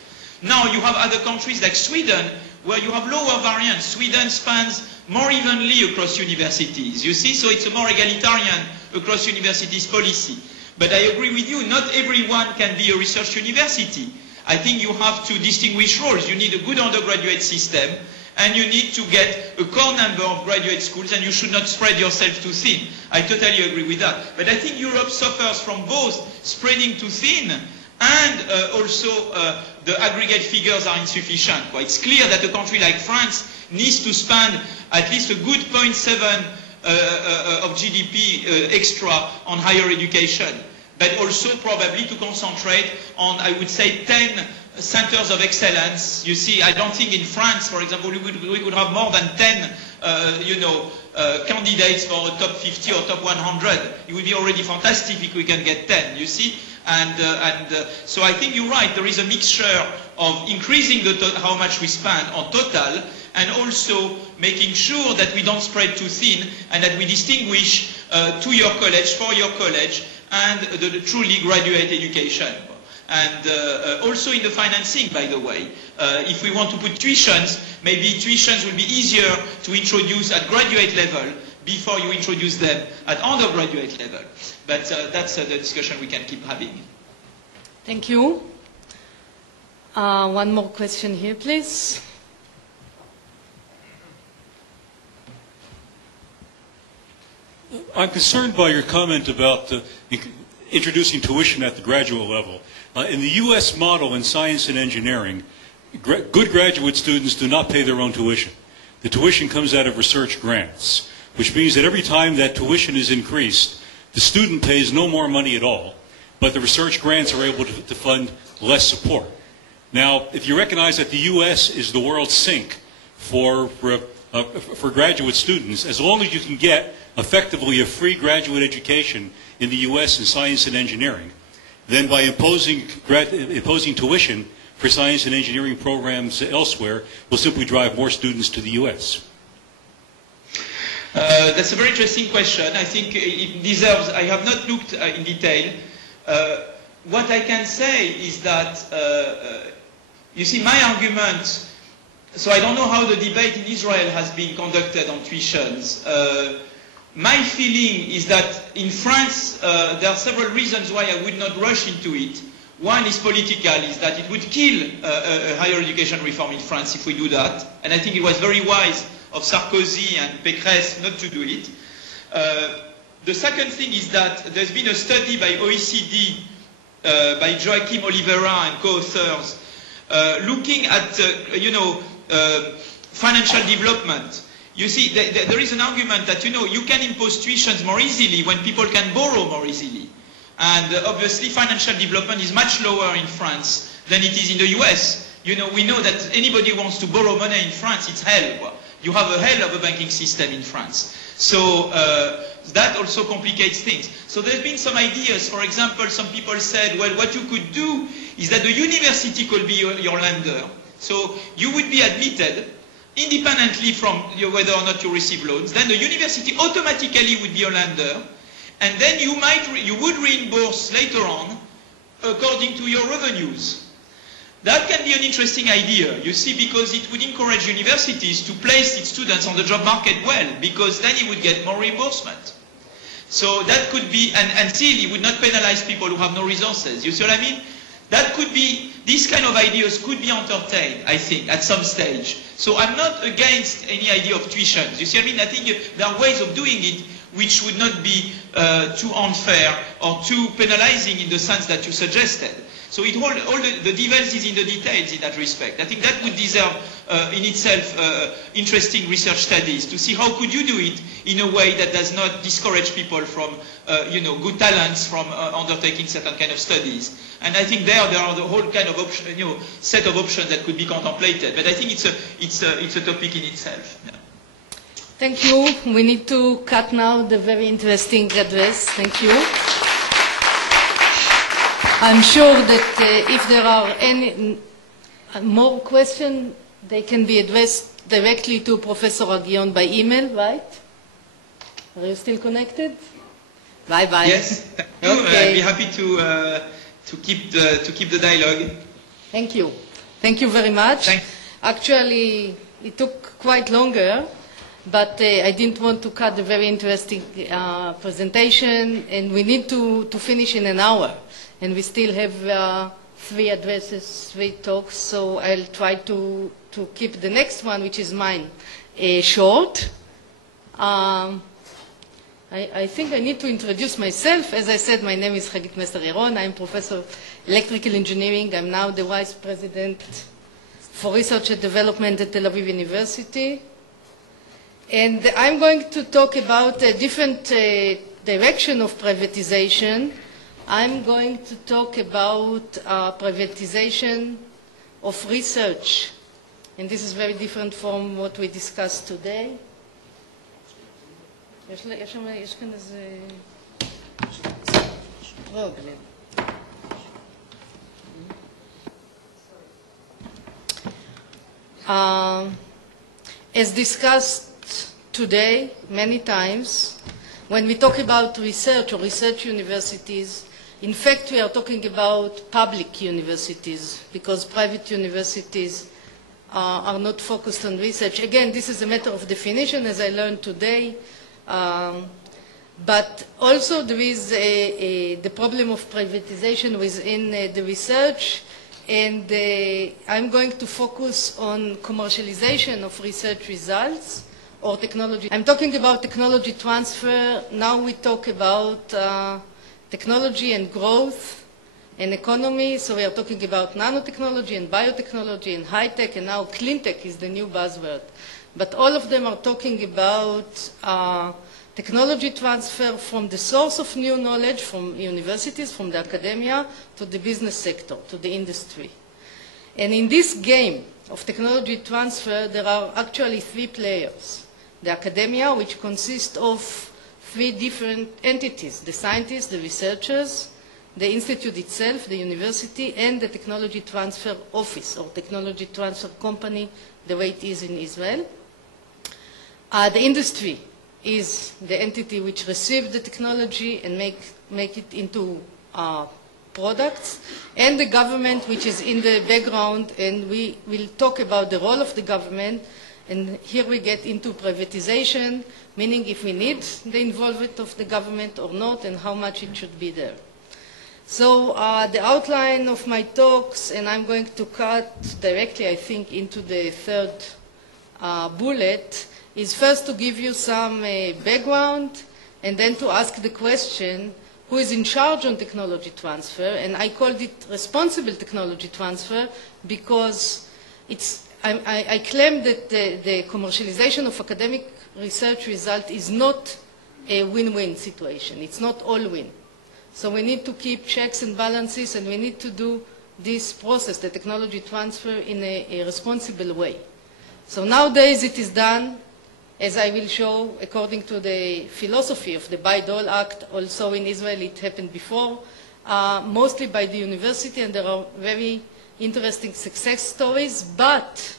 Now you have other countries like Sweden, where you have lower variance. Sweden spans more evenly across universities, you see, so it's a more egalitarian across universities policy. But I agree with you, not everyone can be a research university. I think you have to distinguish roles. You need a good undergraduate system, and you need to get a core number of graduate schools, and you should not spread yourself too thin. I totally agree with that. But I think Europe suffers from both spreading too thin and also the aggregate figures are insufficient. Well, it's clear that a country like France needs to spend at least a good 0.7 of GDP extra on higher education, but also probably to concentrate on, I would say, 10 centers of excellence. You see, I don't think in France, for example, we could have more than 10 candidates for a top 50 or top 100. It would be already fantastic if we can get 10, you see. So I think you're right, there is a mixture of increasing how much we spend on total, and also making sure that we don't spread too thin, and that we distinguish 2-year college, 4-year college, and the truly graduate education. And also in the financing, by the way. If we want to put tuitions, maybe tuitions will be easier to introduce at graduate level before you introduce them at undergraduate level. But that's the discussion we can keep having. Thank you. One more question here, please. I'm concerned by your comment about introducing tuition at the graduate level. In the U.S. model in science and engineering, good graduate students do not pay their own tuition. The tuition comes out of research grants, which means that every time that tuition is increased, the student pays no more money at all, but the research grants are able to fund less support. Now, if you recognize that the U.S. is the world sink for graduate students, as long as you can get effectively a free graduate education in the U.S. in science and engineering, then by imposing tuition for science and engineering programs elsewhere will simply drive more students to the U.S. That's a very interesting question. I think it deserves, I have not looked in detail. What I can say is that, you see, my argument, so I don't know how the debate in Israel has been conducted on tuitions. My feeling is that in France, there are several reasons why I would not rush into it. One is political, is that it would kill a higher education reform in France if we do that. And I think it was very wise of Sarkozy and Pécresse not to do it. The second thing is that there's been a study by OECD, by Joachim Olivera and co-authors, looking at, financial development. You see, there is an argument that, you can impose tuitions more easily when people can borrow more easily. And obviously financial development is much lower in France than it is in the US. We know that anybody who wants to borrow money in France, it's hell. You have a hell of a banking system in France. So that also complicates things. So there's been some ideas. For example, some people said, well, what you could do is that the university could be your lender. So you would be admitted independently from whether or not you receive loans. Then the university automatically would be your lender. And then you would reimburse later on according to your revenues. That can be an interesting idea, you see, because it would encourage universities to place its students on the job market well, because then you would get more reimbursement. So that could be, and still it would not penalize people who have no resources. You see what I mean? That could be, these kind of ideas could be entertained, I think, at some stage. So I'm not against any idea of tuitions. You see what I mean? I think there are ways of doing it which would not be too unfair or too penalizing in the sense that you suggested. So all the devils is in the details in that respect. I think that would deserve in itself interesting research studies to see how could you do it in a way that does not discourage people from good talents from undertaking certain kind of studies. And I think there are the whole kind of option, set of options that could be contemplated. But I think it's a topic in itself. Yeah. Thank you. We need to cut now the very interesting address. Thank you. I'm sure that if there are any more questions, they can be addressed directly to Professor Aghion by email, right? Are you still connected? Bye-bye. Yes. Okay. I'd be happy to keep the dialogue. Thank you. Thank you very much. Thanks. Actually, it took quite longer, but I didn't want to cut the very interesting presentation, and we need to finish in an hour. And we still have 3 addresses, 3 talks, so I'll try to keep the next one, which is mine, short. I think I need to introduce myself. As I said, my name is Hagit Messer-Yaron. I'm Professor of Electrical Engineering. I'm now the Vice President for Research and Development at Tel Aviv University. And I'm going to talk about a different direction of privatization. I'm going to talk about privatization of research. And this is very different from what we discussed today. יש כאן איזה פרובלם. As discussed today many times, when we talk about research or research universities, in fact we are talking about public universities, because private universities are not focused on research. Again, this is a matter of definition, as I learned today. But also there is the problem of privatization within the research, and I'm going to focus on commercialization of research results or technology. I'm talking about technology transfer. Now we talk about technology and growth and economy. So we are talking about nanotechnology and biotechnology and high-tech, and now clean tech is the new buzzword. But all of them are talking about technology transfer from the source of new knowledge, from universities, from the academia, to the business sector, to the industry. And in this game of technology transfer, there are actually 3 players. The academia, which consists of 3 different entities: the scientists, the researchers, the institute itself, the university, and the technology transfer office or technology transfer company, the way it is in Israel. The industry is the entity which receives the technology and make it into products, and the government, which is in the background, and we will talk about the role of the government, and here we get into privatization, meaning if we need the involvement of the government or not, and how much it should be there. So the outline of my talks, and I'm going to cut directly, I think, into the 3rd bullet, is first to give you some background, and then to ask the question, who is in charge on technology transfer? And I called it responsible technology transfer because I claim that the commercialization of academic research result is not a win-win situation. It's not all win. So we need to keep checks and balances, and we need to do this process, the technology transfer, in a responsible way. So nowadays it is done, as I will show, according to the philosophy of the Bayh-Dole Act. Also in Israel it happened before, mostly by the university, and there are very interesting success stories. But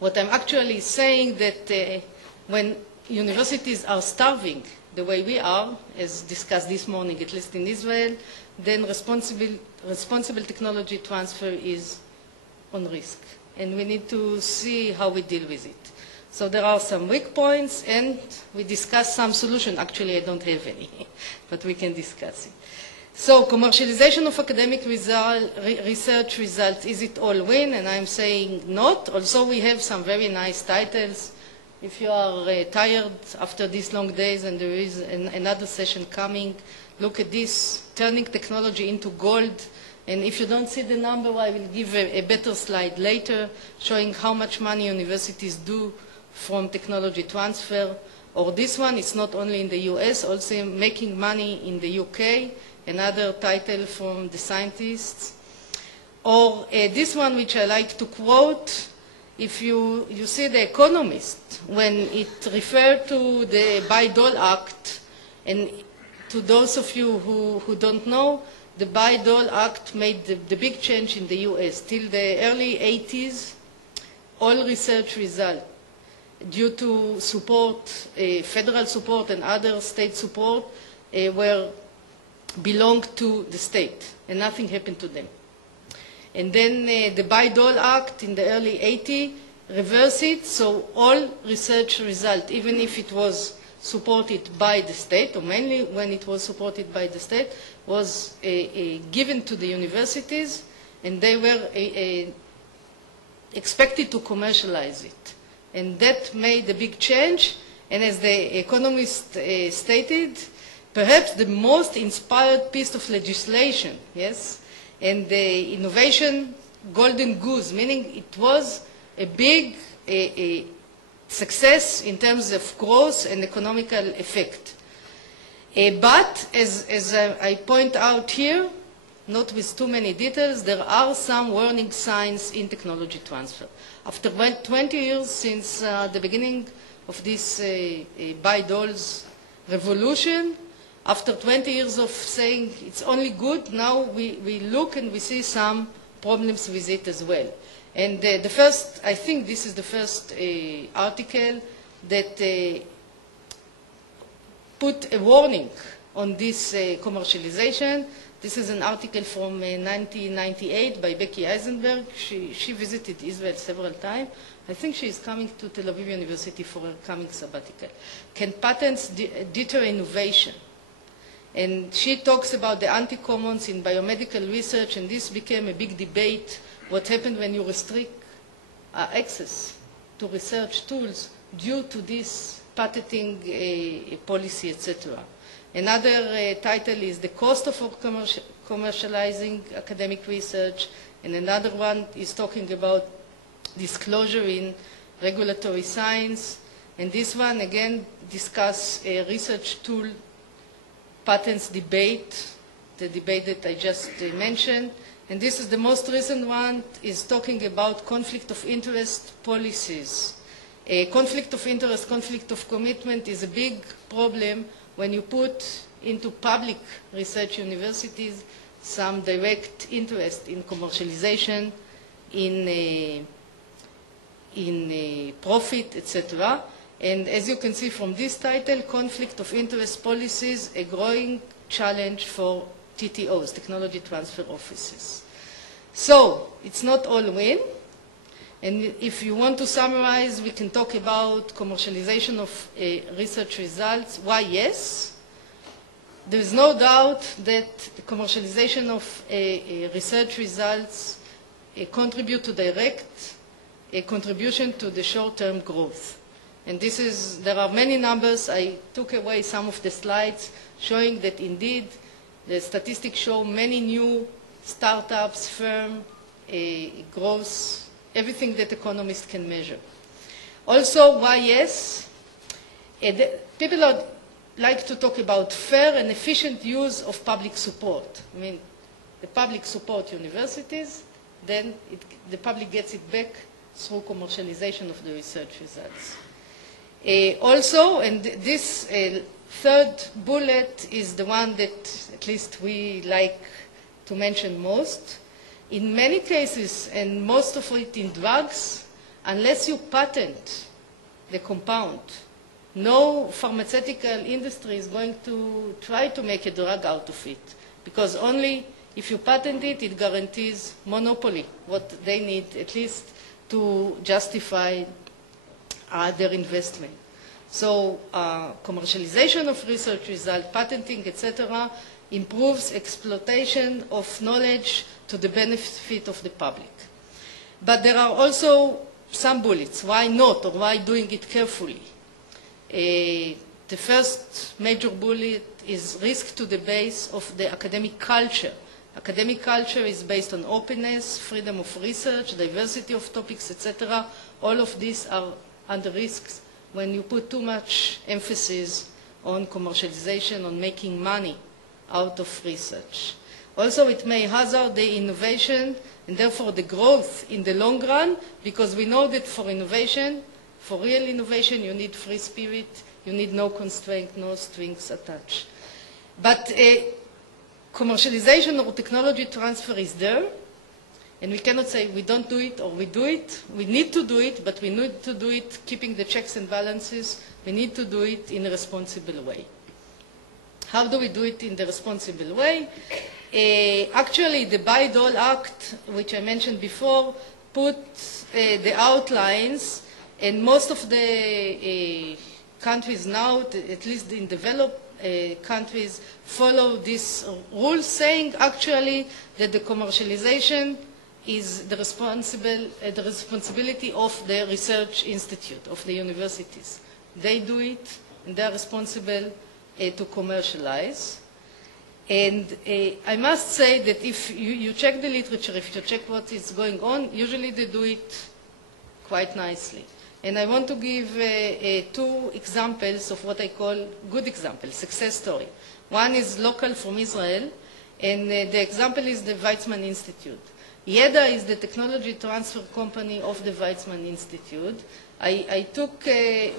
what I'm actually saying that when universities are starving the way we are, as discussed this morning, at least in Israel, then responsible technology transfer is on risk. And we need to see how we deal with it. So there are some weak points, and we discuss some solutions. Actually, I don't have any, but we can discuss it. So commercialization of academic research results, is it all win? And I'm saying not. Also, we have some very nice titles. If you are tired after these long days and there is another session coming, look at this, turning technology into gold. And if you don't see the number, I will give a better slide later, showing how much money universities do from technology transfer. Or this one, it's not only in the US, also making money in the UK, another title from the scientists. Or this one, which I like to quote, if you see The Economist, when it referred to the Bayh-Dole Act, and to those of you who don't know, the Bayh-Dole Act made the big change in the US. Till the early 80s, all research results due to support, federal support and other state support, belonged to the state, and nothing happened to them. And then the Bayh-Dole Act in the early 80s reversed it, so all research result, even if it was supported by the state, or mainly when it was supported by the state, was given to the universities, and they were expected to commercialize it. And that made a big change, and as the economist stated, perhaps the most inspired piece of legislation, yes, and the innovation golden goose, meaning it was a big success in terms of growth and economical effect. But as I point out here, not with too many details, there are some warning signs in technology transfer. After 20 years since the beginning of this Bayh-Dole's revolution, after 20 years of saying it's only good, now we look and we see some problems with it as well. And the first, I think this is the first article that put a warning on this commercialization. This is an article from 1998 by Becky Eisenberg. She visited Israel several times. I think she is coming to Tel Aviv University for her coming sabbatical. Can patents deter innovation? And she talks about the anti-commons in biomedical research, and this became a big debate, what happened when you restrict access to research tools due to this patenting policy, etc. Another title is the cost of commercializing academic research, and another one is talking about disclosure in regulatory science, and this one again discuss a research tool patents debate, the debate that I just mentioned, and this is the most recent one, is talking about conflict of interest policies. Conflict of interest, conflict of commitment is a big problem when you put into public research universities some direct interest in commercialization, in profit, etc. And as you can see from this title, conflict of interest policies, a growing challenge for TTOs, technology transfer offices. So it's not all win. And if you want to summarize, we can talk about commercialization of research results. Why yes? There is no doubt that the commercialization of research results contribute to direct contribution to the short-term growth. And this is, there are many numbers. I took away some of the slides showing that indeed the statistics show many new startups, firm, growth, everything that economists can measure. Also, why yes? People like to talk about fair and efficient use of public support. I mean, the public support universities, then the public gets it back through commercialization of the research results. Also, and this third bullet is the one that at least we like to mention most. In many cases, and most of it in drugs, unless you patent the compound, no pharmaceutical industry is going to try to make a drug out of it, because only if you patent it, it guarantees monopoly, what they need at least to justify their investment. So commercialization of research results, patenting, etc., improves exploitation of knowledge to the benefit of the public. But there are also some bullets. Why not, or why doing it carefully? The first major bullet is risk to the base of the academic culture. Academic culture is based on openness, freedom of research, diversity of topics, etc. All of these are under risks when you put too much emphasis on commercialization, on making money out of research. Also, it may hazard the innovation and therefore the growth in the long run, because we know that for innovation, for real innovation, you need free spirit, you need no constraint, no strings attached. But commercialization or technology transfer is there, And we cannot say we don't do it or we do it. We need to do it, but we need to do it keeping the checks and balances. We need to do it in a responsible way. How do we do it in the responsible way? Actually, the Bayh-Dole Act, which I mentioned before, puts the outlines, and most of the countries now, at least in developed countries, follow this rule, saying actually that the commercialization is the responsibility of the research institute, of the universities. They do it, and they are responsible to commercialize. And I must say that if you check the literature, if you check what is going on, usually they do it quite nicely. And I want to give two examples of what I call good examples, success story. One is local from Israel, and the example is the Weizmann Institute. YEDA is the technology transfer company of the Weizmann Institute. I took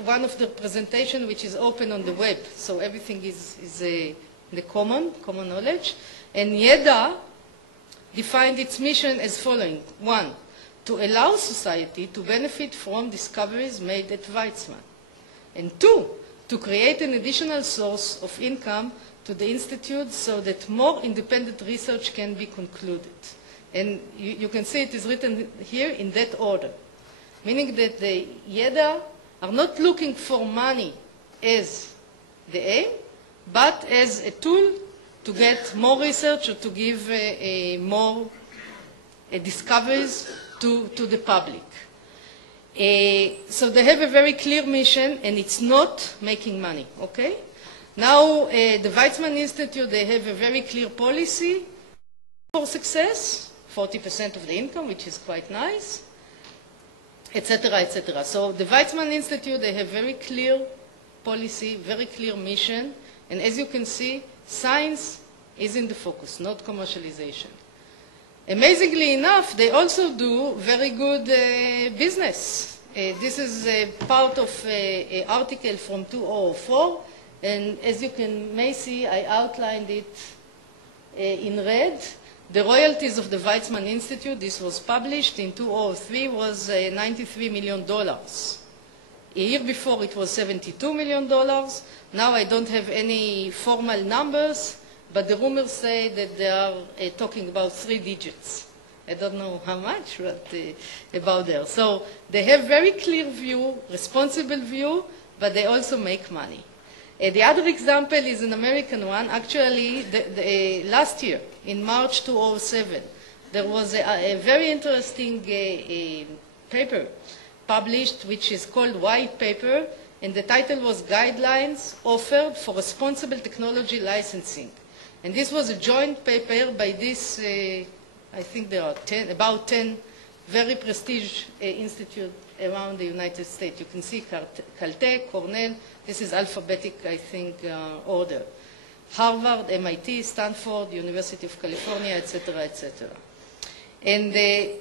one of the presentation which is open on the web, so everything is the common knowledge. And YEDA defined its mission as following. One, to allow society to benefit from discoveries made at Weizmann. And two, to create an additional source of income to the institute so that more independent research can be concluded. And you can see it is written here in that order, meaning that the YEDA are not looking for money as the aim, but as a tool to get more research or to give more discoveries to the public. So they have a very clear mission, and it's not making money, okay? Now, the Weizmann Institute, they have a very clear policy for success, 40% of the income, which is quite nice, etc., etc. So the Weizmann Institute, they have very clear policy, very clear mission, and as you can see, science is in the focus, not commercialization. Amazingly enough, they also do very good business. This is part of an article from 2004, and as you may see, I outlined it in red. The royalties of the Weizmann Institute, this was published in 2003, was $93 million. A year before, it was $72 million. Now I don't have any formal numbers, but the rumors say that they are talking about 3 digits. I don't know how much, but about there. So they have very clear view, responsible view, but they also make money. The other example is an American one. Actually, last year, in March 2007, there was a very interesting paper published, which is called White Paper, and the title was Guidelines Offered for Responsible Technology Licensing. And this was a joint paper by this, I think there are about 10 very prestigious institutes around the United States. You can see Caltech, Cornell, this is alphabetic, I think, order. Harvard, MIT, Stanford, University of California, etc., etc. And here,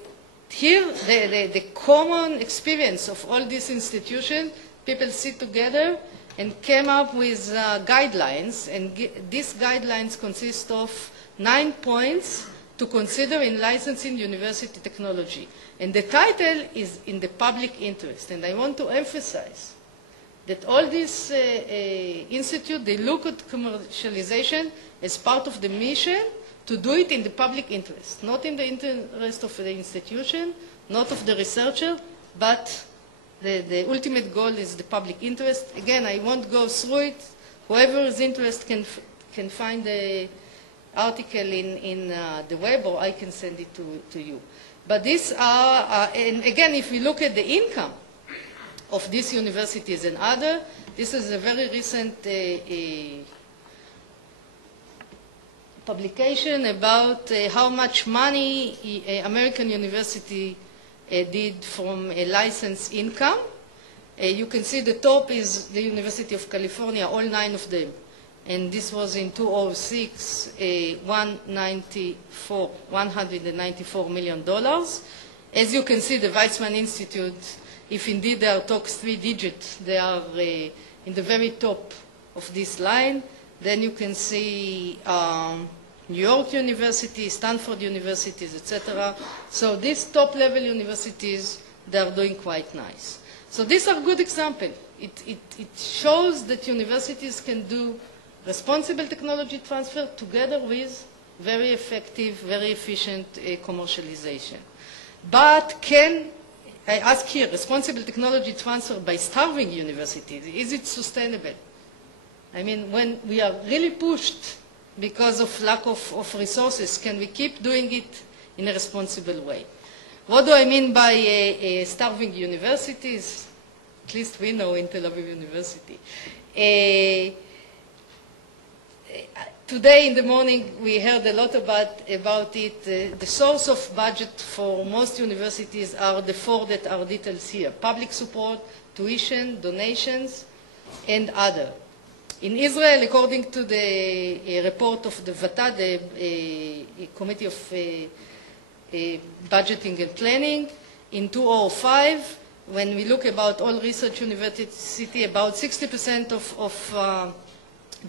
the common experience of all these institutions, people sit together and came up with guidelines, and these guidelines consist of 9 points to consider in licensing university technology. And the title is in the public interest. And I want to emphasize that all these institutes, they look at commercialization as part of the mission to do it in the public interest, not in the interest of the institution, not of the researcher, but the ultimate goal is the public interest. Again, I won't go through it. Whoever is interested can find the article in the web, or I can send it to you. But these are, and again, if we look at the income of these universities and other, this is a very recent publication about how much money American university did from a license income. You can see the top is the University of California, all 9 of them. And this was in 2006, $194 million. As you can see, the Weizmann Institute, if indeed they are talk 3 digits, they are in the very top of this line. Then you can see New York University, Stanford universities, etc. So these top-level universities, they are doing quite nice. So these are good examples. It shows that universities can do responsible technology transfer together with very effective, very efficient commercialization. But can, I ask here, responsible technology transfer by starving universities, is it sustainable? I mean, when we are really pushed because of lack of resources, can we keep doing it in a responsible way? What do I mean by starving universities? At least we know in Tel Aviv University. Today in the morning we heard a lot about it. The source of budget for most universities are the four that are detailed here: public support, tuition, donations, and other. In Israel, according to the report of the VATAT, the Committee of Budgeting and Planning, in 2005, when we look about all research university, about 60% of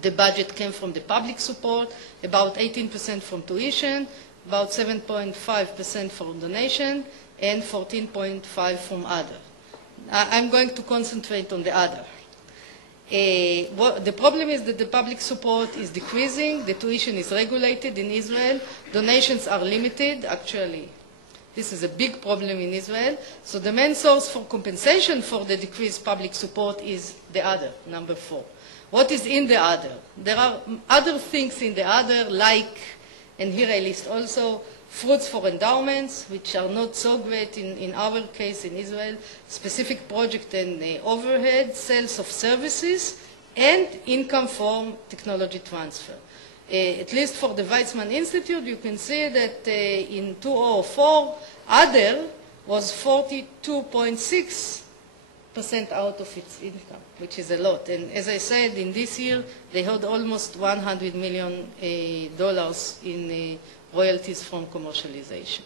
the budget came from the public support, about 18% from tuition, about 7.5% from donation, and 14.5% from other. I'm going to concentrate on the other. The problem is that the public support is decreasing, the tuition is regulated in Israel, donations are limited. Actually, this is a big problem in Israel. So the main source for compensation for the decreased public support is the other, number 4. What is in the other? There are other things in the other, like, and here I list also, fruits for endowments, which are not so great in our case in Israel, specific project and overhead, sales of services, and income from technology transfer. At least for the Weizmann Institute, you can see that in 2004, other was 42.6% out of its income, which is a lot. And as I said, in this year, they had almost $100 million in royalties from commercialization.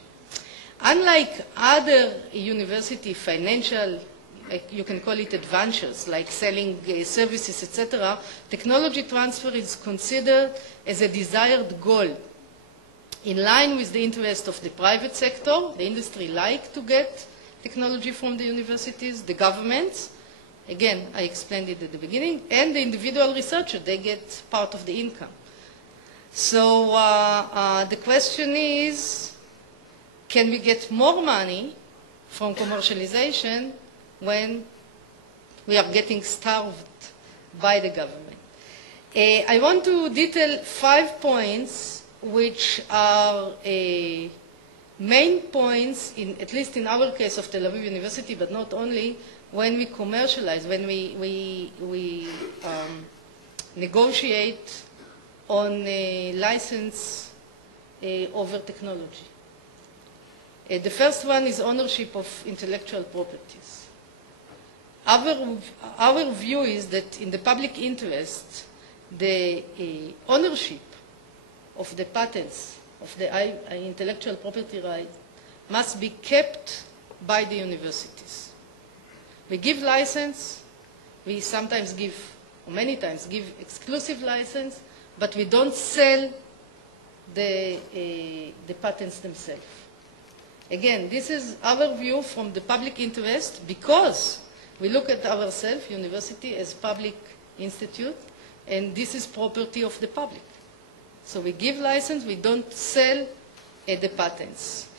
Unlike other university financial, you can call it adventures, like selling services, etc., technology transfer is considered as a desired goal in line with the interest of the private sector. The industry like to get technology from the universities, the governments, again, I explained it at the beginning, and the individual researcher, they get part of the income. So the question is, can we get more money from commercialization when we are getting starved by the government? I want to detail 5 points which are main points, at least in our case of Tel Aviv University, but not only, when we commercialize, when we negotiate on a license over technology. The first one is ownership of intellectual properties. Our view is that in the public interest, the ownership of the patents, of the intellectual property right, must be kept by the universities. We give license, we sometimes give, or many times give exclusive license, but we don't sell the patents themselves. Again, this is our view from the public interest, because we look at ourselves, university, as public institute, and this is property of the public. So we give license, we don't sell the patents.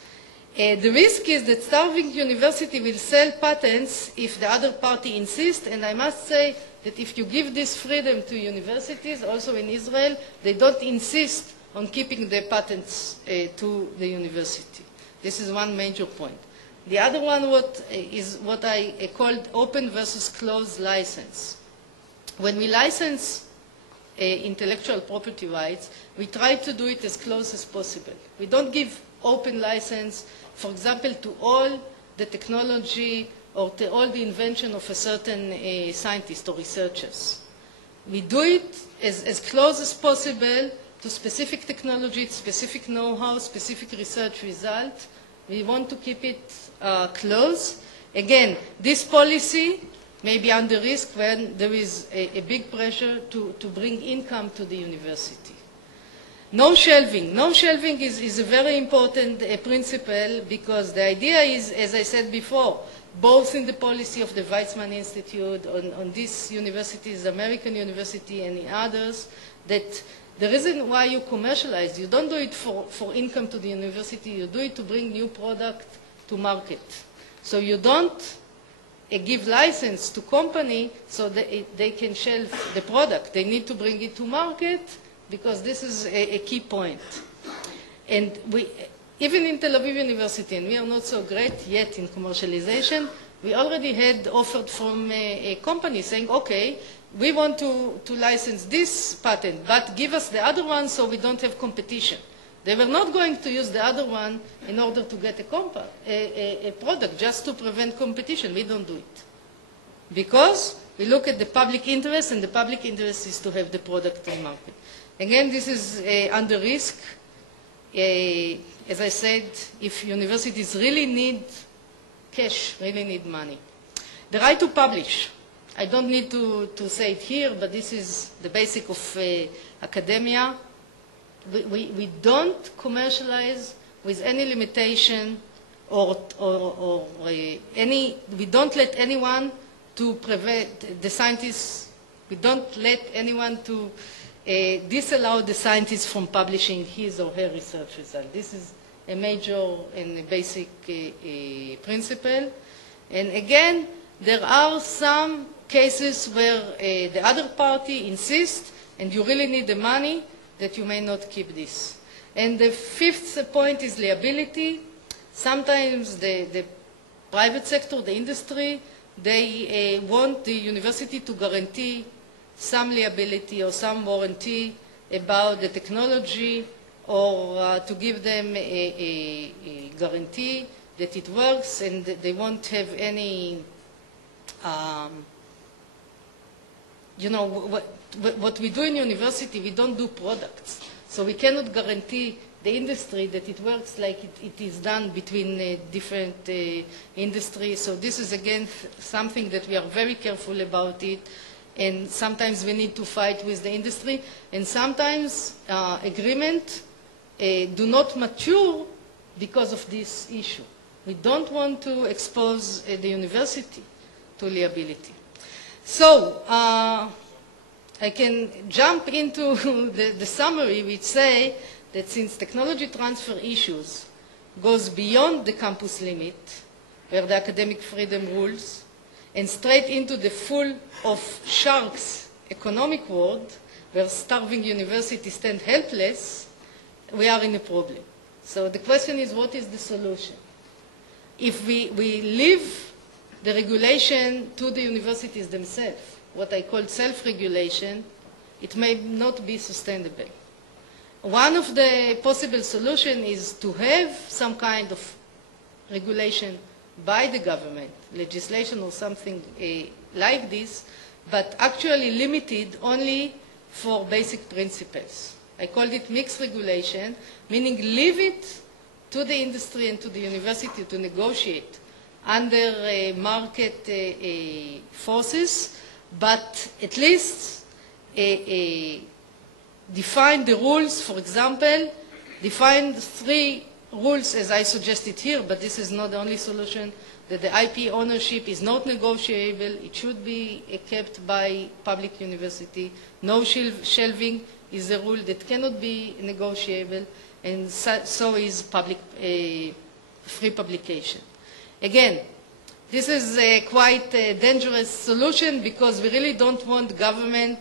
The risk is that starving university will sell patents if the other party insists, and I must say that if you give this freedom to universities, also in Israel, they don't insist on keeping the patents to the university. This is one major point. The other one is what I called open versus closed license. When we license intellectual property rights, we try to do it as close as possible. We don't give open license, for example, to all the technology or to all the invention of a certain scientist or researchers. We do it as close as possible to specific technology, specific know-how, specific research result. We want to keep it close. Again, this policy may be under risk when there is a big pressure to bring income to the university. No shelving. No shelving is a very important principle because the idea is, as I said before, both in the policy of the Weizmann Institute, on these universities, American University and in others, that the reason why you commercialize, you don't do it for income to the university, you do it to bring new product to market. So you don't give license to company so that they can shelve the product. They need to bring it to market because this is a key point. And even in Tel Aviv University, and we are not so great yet in commercialization, we already had offered from a company saying, okay, we want to license this patent, but give us the other one so we don't have competition. They were not going to use the other one in order to get a product, just to prevent competition. We don't do it. Because we look at the public interest, and the public interest is to have the product in market. Again, this is under risk. As I said, if universities really need cash, really need money. The right to publish. I don't need to say it here, but this is the basic of academia. We don't commercialize with any limitation we don't let anyone to prevent the scientists, we don't let anyone to disallow the scientist from publishing his or her research result. This is a major and a basic principle. And again, there are some cases where the other party insists, and you really need the money, that you may not keep this. And the fifth point is liability. Sometimes the private sector, the industry, they want the university to guarantee some liability or some warranty about the technology, or to give them a guarantee that it works, and that they won't have any, what we do in university, we don't do products. So we cannot guarantee the industry that it works like it is done between different industries. So this is, again, something that we are very careful about it. And sometimes we need to fight with the industry. And sometimes agreement do not mature because of this issue. We don't want to expose the university to liability. So I can jump into the summary, which say that since technology transfer issues goes beyond the campus limit, where the academic freedom rules, and straight into the full of sharks economic world, where starving universities stand helpless, we are in a problem. So the question is, what is the solution? If we leave the regulation to the universities themselves, what I call self-regulation, it may not be sustainable. One of the possible solutions is to have some kind of regulation by the government, legislation or something like this, but actually limited only for basic principles. I called it mixed regulation, meaning leave it to the industry and to the university to negotiate under market forces, but at least define the rules. For example, define 3 rules as I suggested here, but this is not the only solution, that the IP ownership is not negotiable. It should be kept by public university. No shelving is a rule that cannot be negotiable, and so is public free publication. Again, this is quite a dangerous solution because we really don't want government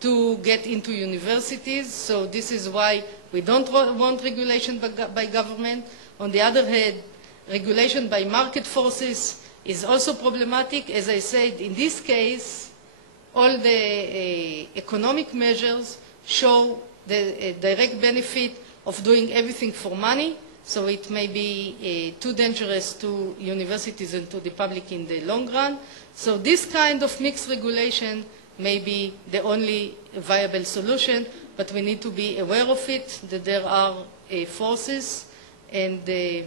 to get into universities, so this is why we don't want regulation by government. On the other hand, regulation by market forces is also problematic. As I said, in this case, all the economic measures show the direct benefit of doing everything for money, so it may be too dangerous to universities and to the public in the long run. So this kind of mixed regulation may be the only viable solution, but we need to be aware of it, that there are forces, and the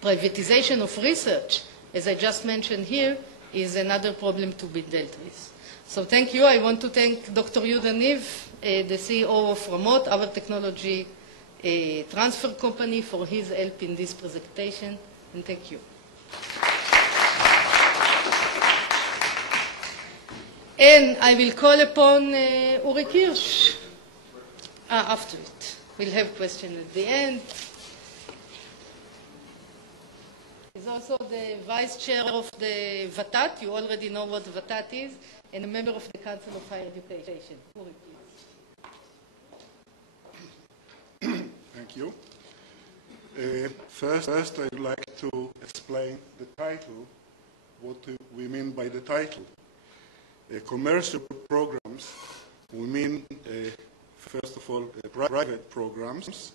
privatization of research, as I just mentioned here, is another problem to be dealt with. So thank you. I want to thank Dr. Yehuda Niv, the CEO of Ramot, our technology transfer company, for his help in this presentation, and thank you. And I will call upon Uri Kirsch after it. We'll have questions at the end. He's also the vice chair of the VATAT. You already know what VATAT is, and a member of the Council of Higher Education. Uri, please. Thank you. First, I'd like to explain the title, what we mean by the title. Commercial programs, we mean, first of all, private programs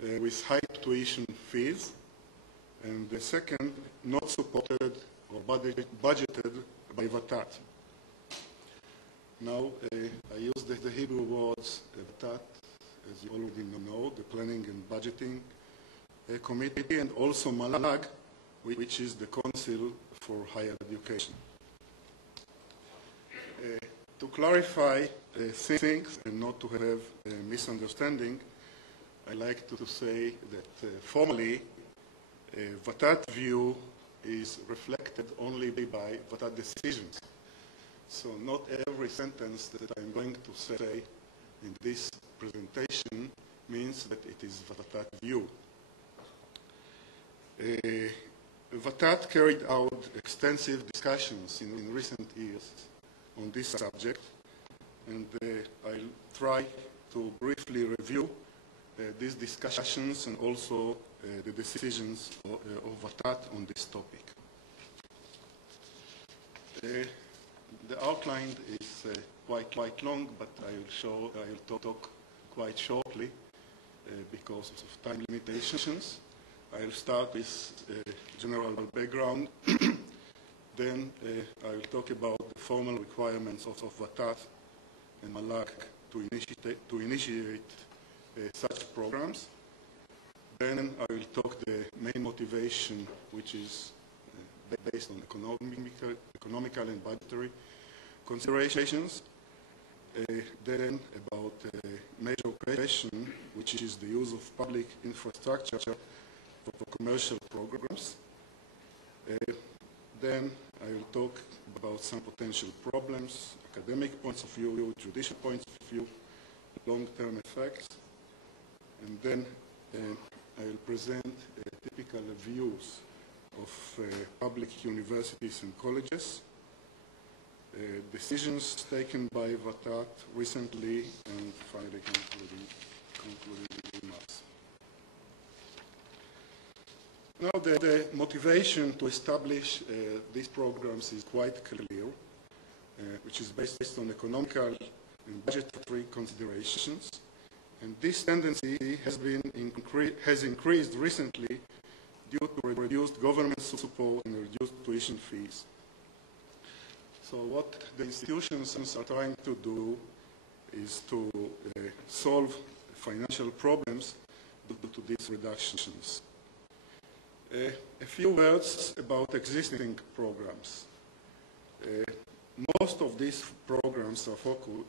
with high tuition fees, and the second, not supported or budgeted by VATAT. Now, I use the Hebrew words VATAT, as you already know, the Planning and Budgeting Committee, and also Malag, which is the Council for Higher Education. To clarify things and not to have a misunderstanding, I like to say that formally, VATAT view is reflected only by VATAT decisions. So not every sentence that I'm going to say in this presentation means that it is VATAT view. VATAT carried out extensive discussions in recent years on this subject, and I'll try to briefly review these discussions and also the decisions of VATAT on this topic. The outline is quite long, but I'll talk quite shortly because of time limitations. I'll start with general background. Then I will talk about the formal requirements of VATAT and Malag to initiate such programs. Then I will talk the main motivation, which is based on economical and budgetary considerations. Then about major question, which is the use of public infrastructure for commercial programs. Then I will talk about some potential problems, academic points of view, judicial points of view, long-term effects, and then I will present typical views of public universities and colleges, decisions taken by VATAT recently, and finally concluding remarks. Now, the motivation to establish these programs is quite clear, which is based on economical and budgetary considerations. And this tendency has increased recently due to reduced government support and reduced tuition fees. So what the institutions are trying to do is to solve financial problems due to these reductions. A few words about existing programs. Most of these programs are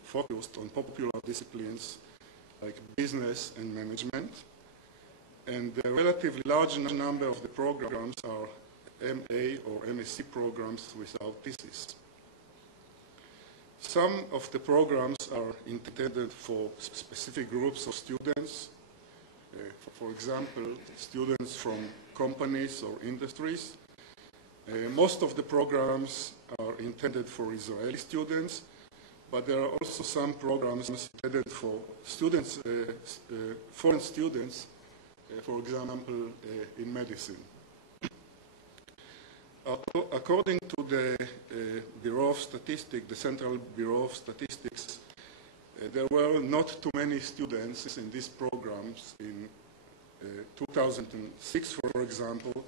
focused on popular disciplines like business and management, and a relatively large number of the programs are MA or MSc programs without thesis. Some of the programs are intended for specific groups of students, for example, students from companies or industries. Most of the programs are intended for Israeli students, but there are also some programs intended for students, foreign students, for example, in medicine. According to the Bureau of Statistics, the Central Bureau of Statistics, there were not too many students in these programs. In 2006, for example,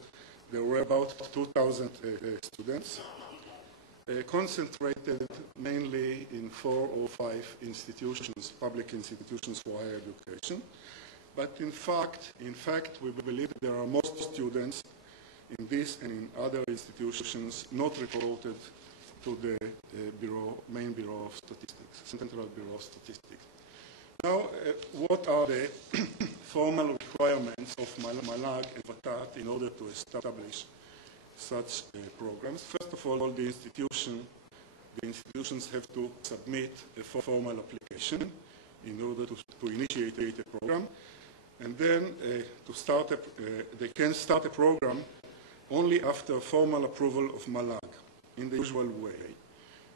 there were about 2,000 students, concentrated mainly in 4 or 5 institutions, public institutions for higher education. But in fact, we believe there are more students in this and in other institutions not reported to the main Bureau of Statistics, Central Bureau of Statistics. Now, what are the formal requirements of Malag and VATAT in order to establish such programs? First of all, the institutions have to submit a formal application in order to initiate a program, and then they can start a program only after formal approval of Malag in the usual way.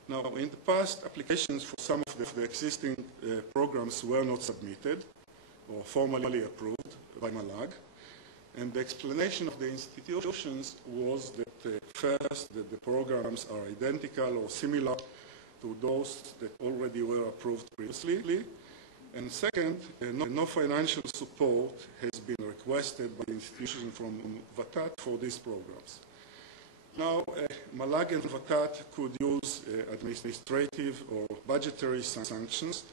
Now, in the past, applications for some of the existing programs were not submitted or formally approved by Malag, and the explanation of the institutions was that first, that the programs are identical or similar to those that already were approved previously, and second, no financial support has been requested by the institution from VATAT for these programs. Now, Malag and VATAT could use administrative or budgetary sanctions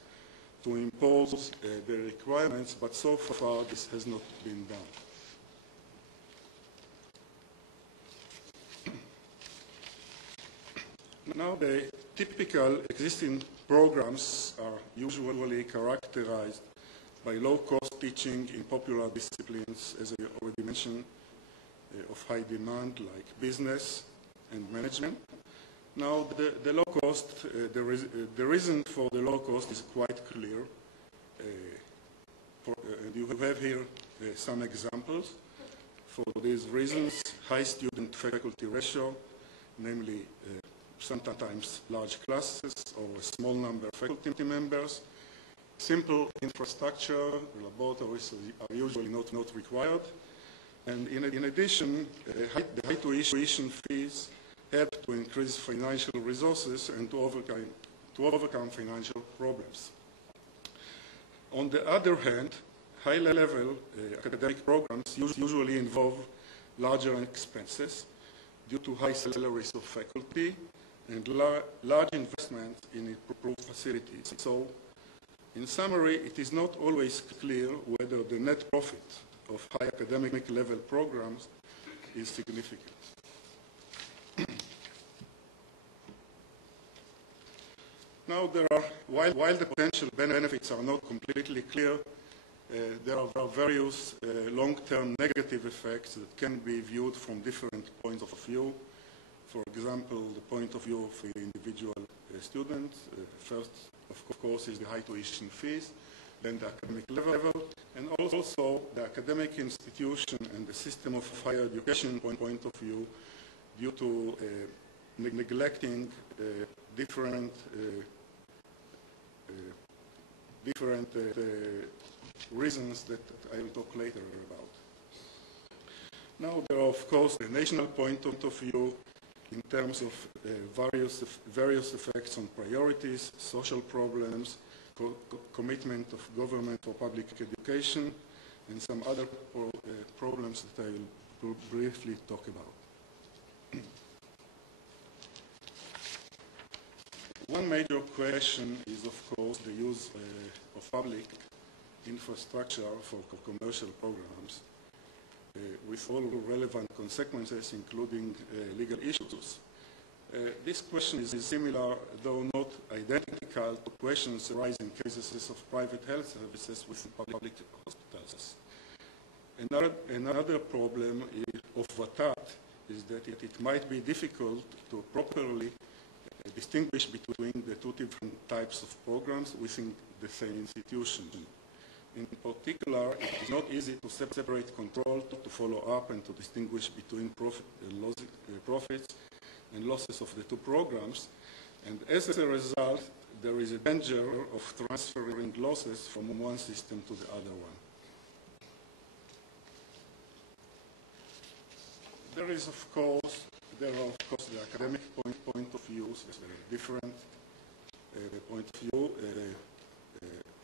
to impose the requirements, but so far this has not been done. Now, the typical existing programs are usually characterized by low-cost teaching in popular disciplines, as I already mentioned, of high demand, like business and management. Now, the low cost, the reason for the low cost is quite clear. You have here some examples. For these reasons, high student-faculty ratio, namely sometimes large classes or a small number of faculty members. Simple infrastructure, laboratories are usually not required. And in addition, the high tuition fees help to increase financial resources and to overcome financial problems. On the other hand, high-level academic programs usually involve larger expenses due to high salaries of faculty and large investments in improved facilities. So, in summary, it is not always clear whether the net profit of high academic level programs is significant. Now, while the potential benefits are not completely clear, there are various long-term negative effects that can be viewed from different points of view. For example, the point of view of the individual student. First, of course, is the high tuition fees, then the academic level, and also the academic institution and the system of higher education point of view due to neglecting different reasons that I will talk later about. Now, there are, of course, the national point of view in terms of various effects on priorities, social problems, commitment of government for public education, and some other problems that I will briefly talk about. One major question is, of course, the use of public infrastructure for commercial programs, with all relevant consequences, including legal issues. This question is similar, though not identical, to questions arising in cases of private health services with public hospitals. Another problem of VATAT is that it might be difficult to properly distinguish between the two different types of programs within the same institution. In particular, it is not easy to separate control, to follow up, and to distinguish between profits and losses of the two programs. And as a result, there is a danger of transferring losses from one system to the other one. There are, of course, the academic point of views, different point of view.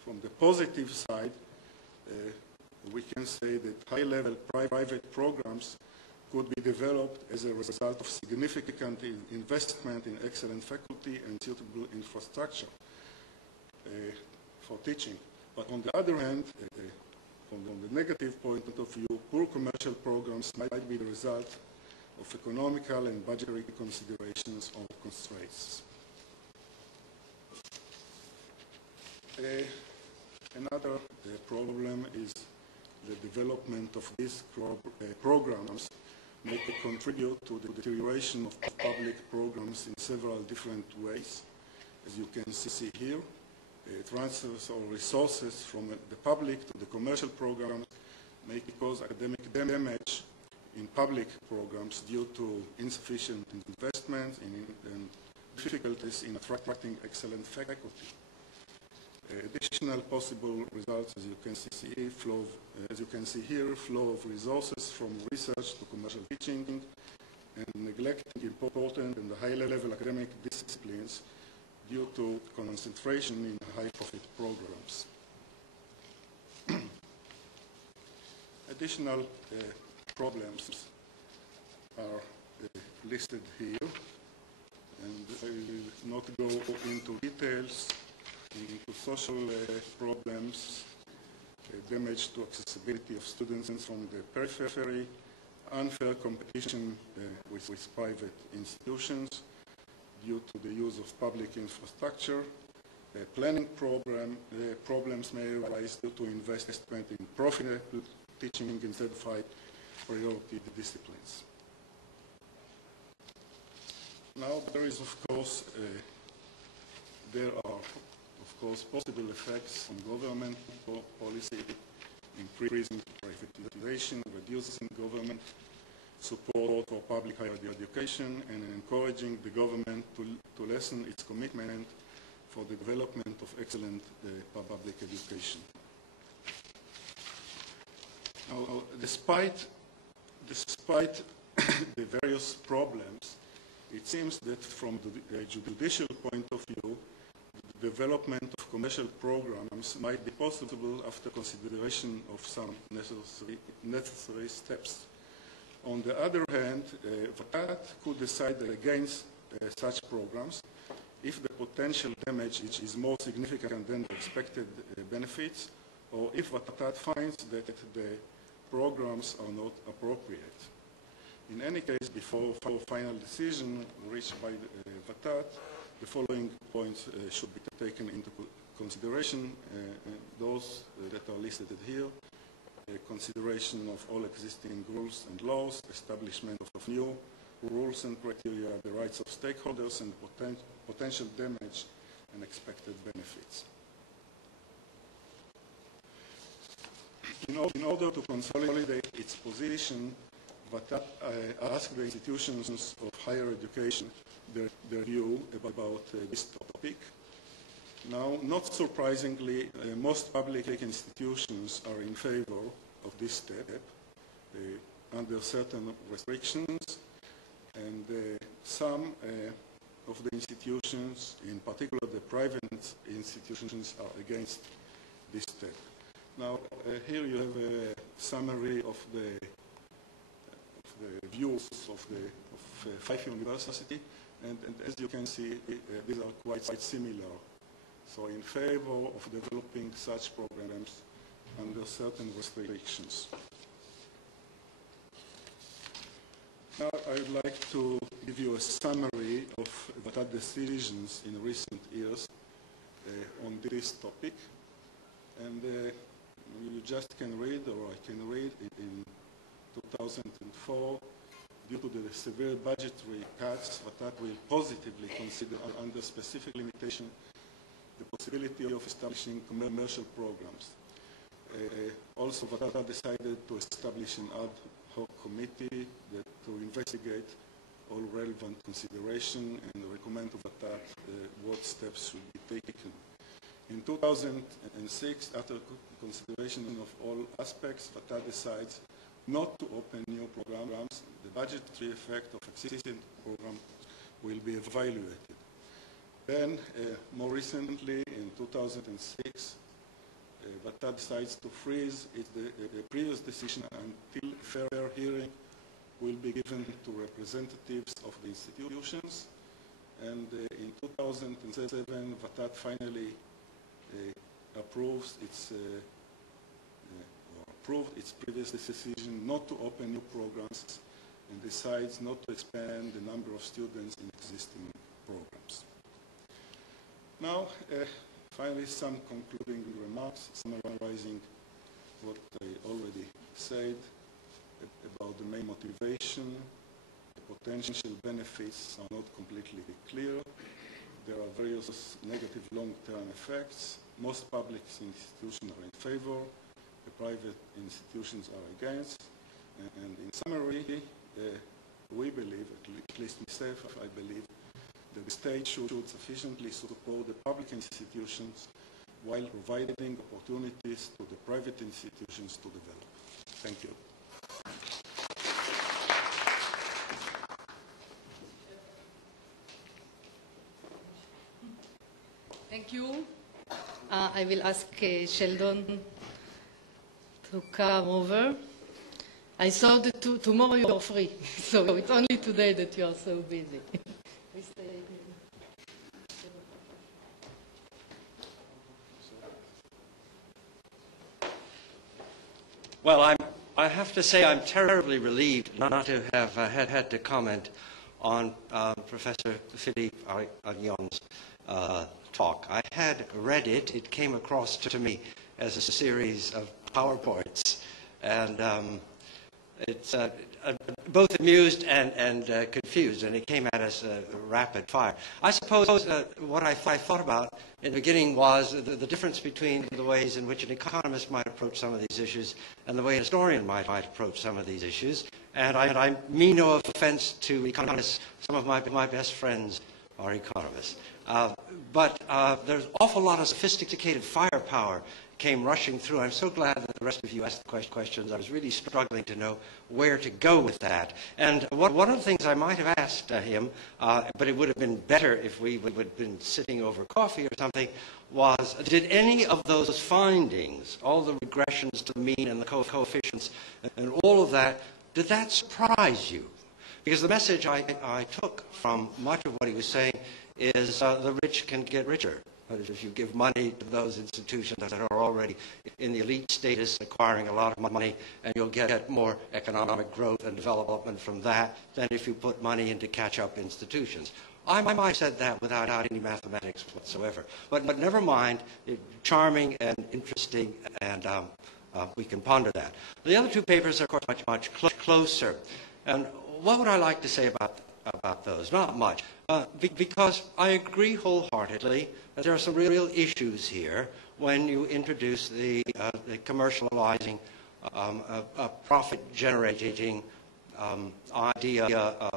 From the positive side, we can say that high-level private programs could be developed as a result of significant investment in excellent faculty and suitable infrastructure for teaching. But on the other hand, from the negative point of view, poor commercial programs might be the result of economical and budgetary considerations or constraints. Another problem is the development of these programs may contribute to the deterioration of public programs in several different ways. As you can see here, transfers or resources from the public to the commercial programs may cause academic damage in public programs due to insufficient investment and difficulties in attracting excellent faculty. Additional possible results, as you can see here, flow of resources from research to commercial teaching, and neglecting important and high-level academic disciplines due to concentration in high-profit programs. Additional problems are listed here, and I will not go into details. Into social problems, damage to accessibility of students from the periphery, unfair competition with private institutions due to the use of public infrastructure, planning problems may arise due to investment in profitable teaching instead of high priority disciplines. Now there is, of course, possible effects on government policy, increasing privatization, reducing government support for public higher education, and encouraging the government to lessen its commitment for the development of excellent public education. Now, despite the various problems, it seems that from the judicial point of view, the development of commercial programs might be possible after consideration of some necessary steps. On the other hand, VATAT could decide against such programs if the potential damage is more significant than the expected benefits, or if VATAT finds that the programs are not appropriate. In any case, before final decision reached by VATAT, the following points should be taken into consideration, those that are listed here: consideration of all existing rules and laws, establishment of new rules and criteria, the rights of stakeholders, and potential damage and expected benefits. In order to consolidate its position, VATAT asked the institutions of higher education their view about this topic. Now, not surprisingly, most public institutions are in favor of this step under certain restrictions, and some of the institutions, in particular the private institutions, are against this step. Now, here you have a summary of the views of 5 universities, and as you can see, these are quite similar. So in favor of developing such programs under certain restrictions. Now I would like to give you a summary of VATAT decisions in recent years on this topic. And you just can read, or I can read, in 2004, due to the severe budgetary cuts, VATAT will positively consider, under specific limitation, the possibility of establishing commercial programs. Also, VATAT decided to establish an ad hoc committee to investigate all relevant consideration and recommend to VATAT what steps should be taken. In 2006, after consideration of all aspects, VATAT decides not to open new programs. The budgetary effect of existing programs will be evaluated. Then, more recently, in 2006, VATAT decides to freeze the previous decision until a fair hearing will be given to representatives of the institutions. And in 2007, VATAT finally approved its previous decision not to open new programs and decides not to expand the number of students in existing programs. Now, finally, some concluding remarks, summarizing what I already said about the main motivation. The potential benefits are not completely clear. There are various negative long-term effects. Most public institutions are in favor. The private institutions are against. And in summary, we believe, at least myself, I believe, that the state should sufficiently support the public institutions while providing opportunities to the private institutions to develop. Thank you. Thank you. I will ask Sheldon to come over. I saw that tomorrow you are free, so it's only today that you are so busy. Well, I have to say I'm terribly relieved not to have had to comment on Professor Philippe Aghion's talk. I had read it. It came across to me as a series of PowerPoints, and it's both amused and confused, and it came at us rapid fire. I suppose what I thought about in the beginning was the difference between the ways in which an economist might approach some of these issues and the way a historian might approach some of these issues. And I mean no offense to economists. Some of my best friends are economists. But there's an awful lot of sophisticated firepower came rushing through. I'm so glad that the rest of you asked the questions. I was really struggling to know where to go with that. And one of the things I might have asked him, but it would have been better if we would have been sitting over coffee or something, was did any of those findings, all the regressions to the mean and the coefficients and all of that, did that surprise you? Because the message I took from much of what he was saying is the rich can get richer. That is, if you give money to those institutions that are already in the elite status, acquiring a lot of money, and you'll get more economic growth and development from that than if you put money into catch-up institutions. I might have said that without any mathematics whatsoever. But never mind, charming and interesting, and we can ponder that. The other two papers are, of course, much closer. And what would I like to say about those? Not much. Because I agree wholeheartedly that there are some real issues here when you introduce the commercializing, profit-generating idea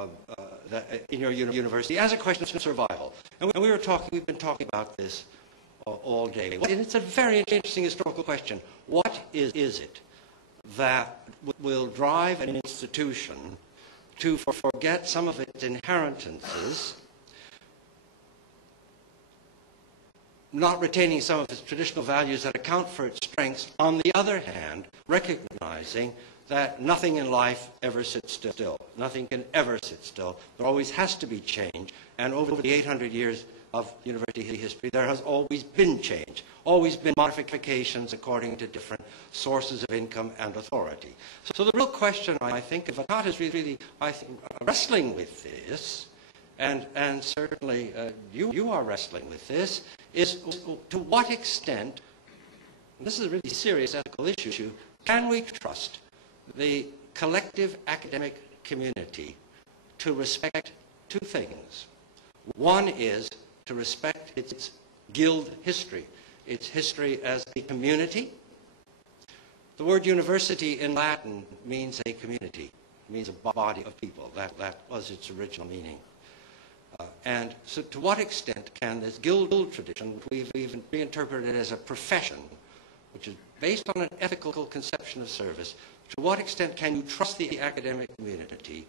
in your university as a question of survival. And we've been talking about this all day. And it's a very interesting historical question. What is it that will drive an institution to forget some of its inheritances, not retaining some of its traditional values that account for its strengths, on the other hand, recognizing that nothing in life ever sits still. Nothing can ever sit still. There always has to be change. And over the 800 years of university history, there has always been change, always been modifications according to different sources of income and authority. So the real question, I think, if VATAT is really, I think, wrestling with this, and certainly you are wrestling with this, is to what extent, and this is a really serious ethical issue, can we trust the collective academic community to respect two things? One is to respect its guild history, its history as a community. The word university in Latin means a community, means a body of people. That was its original meaning. And so to what extent can this guild tradition, which we've even reinterpreted as a profession, which is based on an ethical conception of service, to what extent can you trust the academic community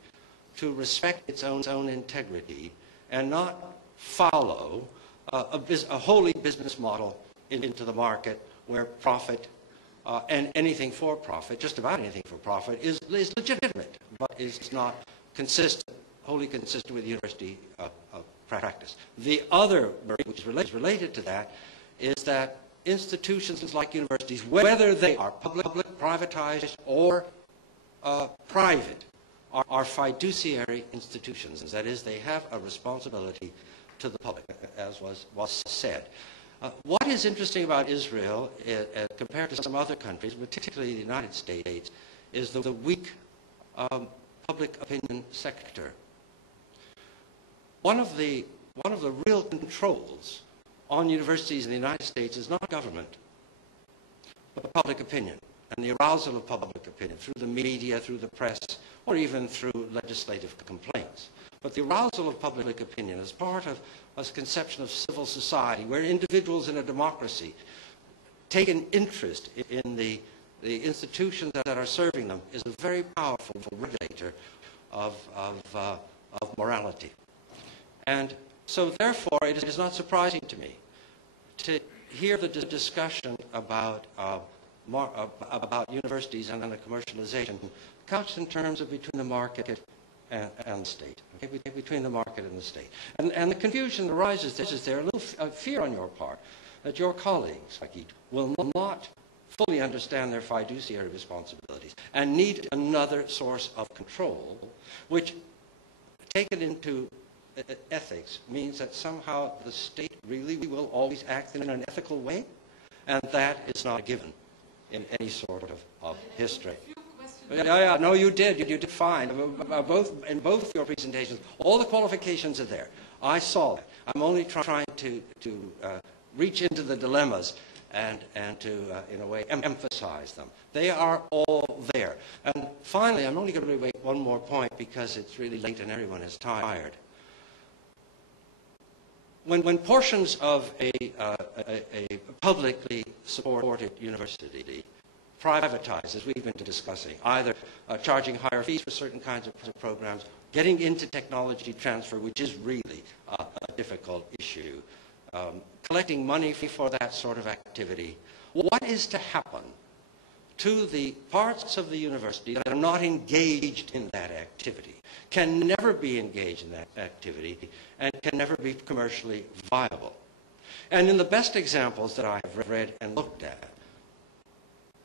to respect its own integrity and not follow a wholly business model into the market where profit and anything for profit, just about anything for profit, is legitimate, but is not wholly consistent with university practice. The other, which is related to that, is that institutions like universities, whether they are public, privatized, or private, are fiduciary institutions. That is, they have a responsibility to the public, as was said. What is interesting about Israel, compared to some other countries, particularly the United States, is the weak public opinion sector. One of the real controls on universities in the United States is not government, but public opinion, and the arousal of public opinion through the media, through the press, or even through legislative complaints. But the arousal of public opinion is part of a conception of civil society, where individuals in a democracy take an interest in the institutions that are serving them, is a very powerful regulator of morality. And so therefore, it is not surprising to me to hear the discussion about universities and the commercialization couched in terms of between the market and the state, okay? Between the market and the state. And the confusion arises, there a little fear on your part that your colleagues, Hagit, will not fully understand their fiduciary responsibilities and need another source of control, which, taken into ethics, means that somehow the state really will always act in an ethical way, and that is not a given in any sort of history. Yeah, no, you did. You did fine. In both your presentations, all the qualifications are there. I saw that. I'm only trying to reach into the dilemmas and to, in a way, emphasize them. They are all there. And finally, I'm only going to make one more point because it's really late and everyone is tired. When portions of a publicly supported university privatize, as we've been discussing, either charging higher fees for certain kinds of programs, getting into technology transfer, which is really a difficult issue, collecting money for that sort of activity, what is to happen to the parts of the university that are not engaged in that activity, can never be engaged in that activity, and can never be commercially viable? And in the best examples that I have read and looked at,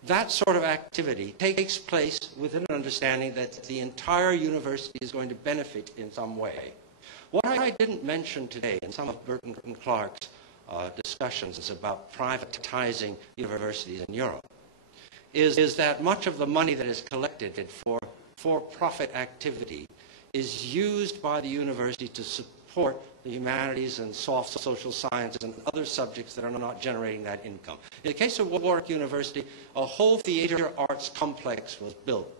that sort of activity takes place with an understanding that the entire university is going to benefit in some way. What I didn't mention today in some of Burton and Clark's discussions about privatizing universities in Europe is that much of the money that is collected for for-profit activity is used by the university to support the humanities and soft social sciences and other subjects that are not generating that income. In the case of Warwick University, a whole theater arts complex was built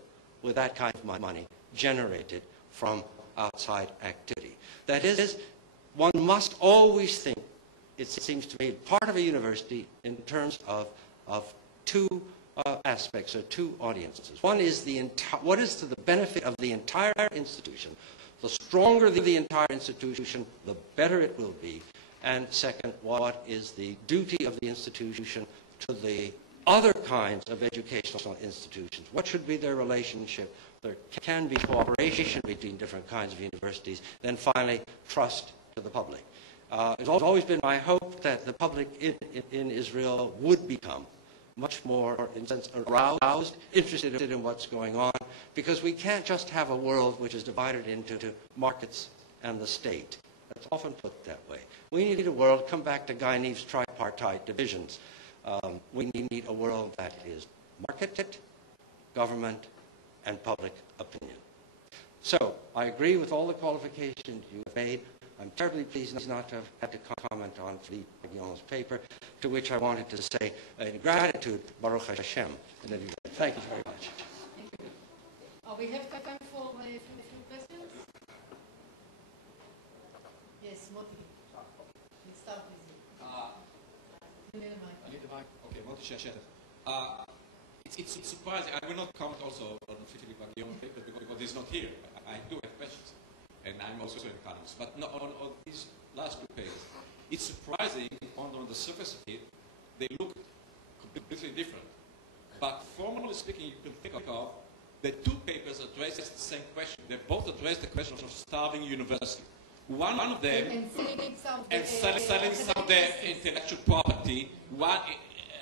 with that kind of money generated from outside activity. That is, one must always think, it seems to me, part of a university in terms of two aspects or two audiences. One is what is to the benefit of the entire institution. The stronger the entire institution, the better it will be. And second, what is the duty of the institution to the other kinds of educational institutions? What should be their relationship? There can be cooperation between different kinds of universities. Then finally, trust to the public. It's always been my hope that the public in Israel would become much more, in a sense, aroused, interested in what's going on, because we can't just have a world which is divided into markets and the state. That's often put that way. We need a world, come back to Guy Neve's tripartite divisions. We need a world that is marketed, government, and public opinion. So, I agree with all the qualifications you have made. I'm terribly pleased not to have had to comment on Philippe Aghion's paper, to which I wanted to say, in gratitude, Baruch Hashem. Thank you very much. Thank you. We have time for a few questions. Yes, Moti. Let's start with you. I need the mic. Okay, Moti Shasheter. It's surprising. I will not comment also on Philippe Aghion's paper because he's not here. I do have questions. And I'm also an economist. But no, on these last two pages, it's surprising on the surface of it, they look completely different. But formally speaking, you can think of the two papers address the same question. They both address the question of starving university. One of them, and selling some of their intellectual property,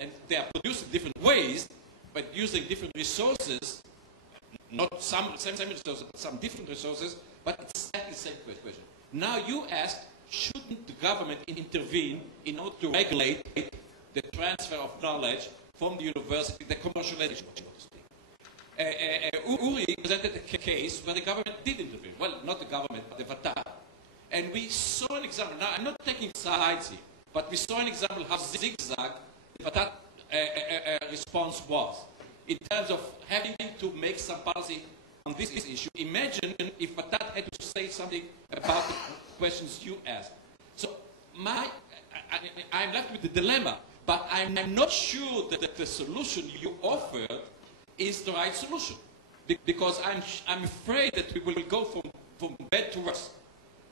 and they are produced in different ways, but using different resources, not some same resources, some different resources, but it's exactly the same question. Now you asked, shouldn't the government intervene in order to regulate the transfer of knowledge from the university, the commercialization, so to speak? Uri presented a case where the government did intervene. Well, not the government, but the VATAT. And we saw an example. Now, I'm not taking sides here, but we saw an example how zigzag the VATAT response was in terms of having to make some policy on this issue. Imagine if VATAT had to say something about the questions you asked. So I'm left with the dilemma, but I'm not sure that the solution you offered is the right solution, because I'm afraid that we will go from bad to worse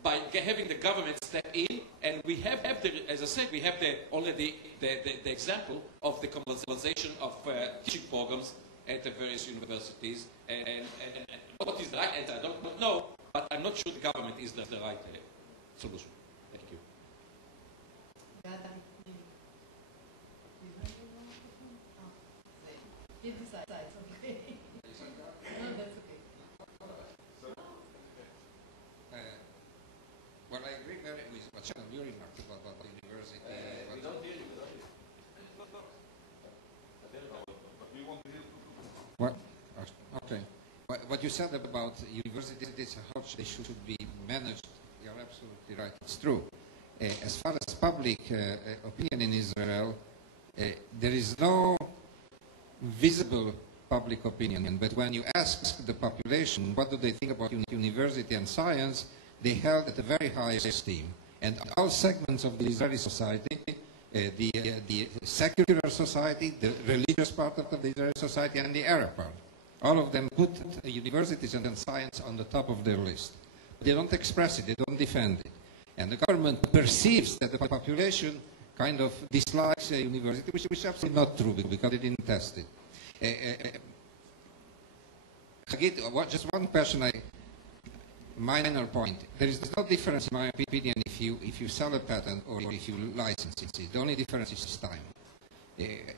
by having the government step in, and we have as I said, we have already the example of the commercialization of teaching programs at the various universities, and what is the right answer, I don't know, but I'm not sure the government is the right solution. Thank you. Well, I agree very with what Sheldon remarked about the university. Well, okay. What you said about universities, how they should be managed, you're absolutely right. It's true. As far as public opinion in Israel, there is no visible public opinion. But when you ask the population what do they think about university and science, they held at a very high esteem. And all segments of the Israeli society, the secular society, the religious part of the Israeli society, and the Arab part, all of them put universities and science on the top of their list. But they don't express it, they don't defend it. And the government perceives that the population kind of dislikes a university, which is absolutely not true because they didn't test it. Hagit, just one question, minor point. There is no difference, in my opinion, if you sell a patent or if you license it. The only difference is time.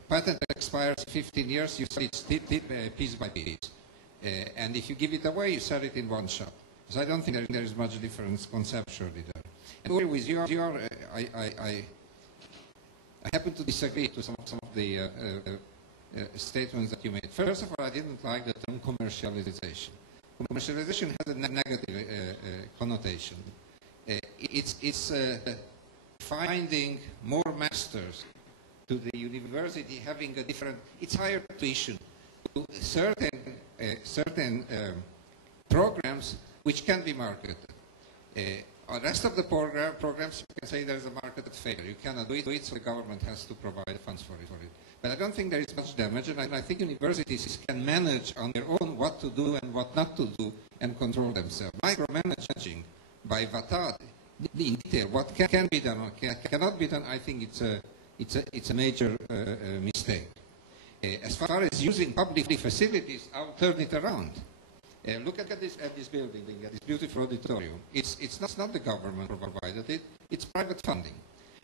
Patent expires 15 years, you sell it piece by piece. And if you give it away, you sell it in one shot. So I don't think there is much difference conceptually there. And with I happen to disagree to some of the statements that you made. First of all, I didn't like the term commercialization. Commercialization has a negative connotation. It's finding more masters to the university, having a different, it's higher tuition to certain programs which can be marketed. The rest of the programs, you can say there is a market failure. You cannot do it, so the government has to provide funds for it. But I don't think there is much damage, and I think universities can manage on their own what to do and what not to do and control themselves. Micromanaging by VATAT in detail what can be done or cannot be done, I think it's a major mistake. As far as using public facilities, I'll turn it around. Look at this building, at this beautiful auditorium. It's not the government provided it, it's private funding.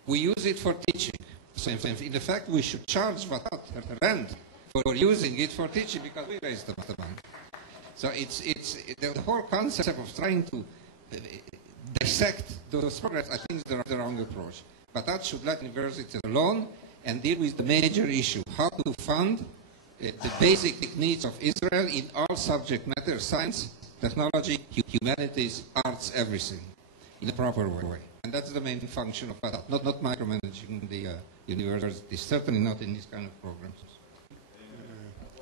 We use it for teaching. So in fact, we should charge VATAT rent for using it for teaching because we raised the money. So the whole concept of trying to dissect those programs, I think, is the wrong approach. VATAT should let universities alone and deal with the major issue, how to fund the basic needs of Israel in all subject matter, science, technology, humanities, arts, everything, in a proper way. And that's the main function of VATAT, not micromanaging the universities, certainly not in these kind of programs.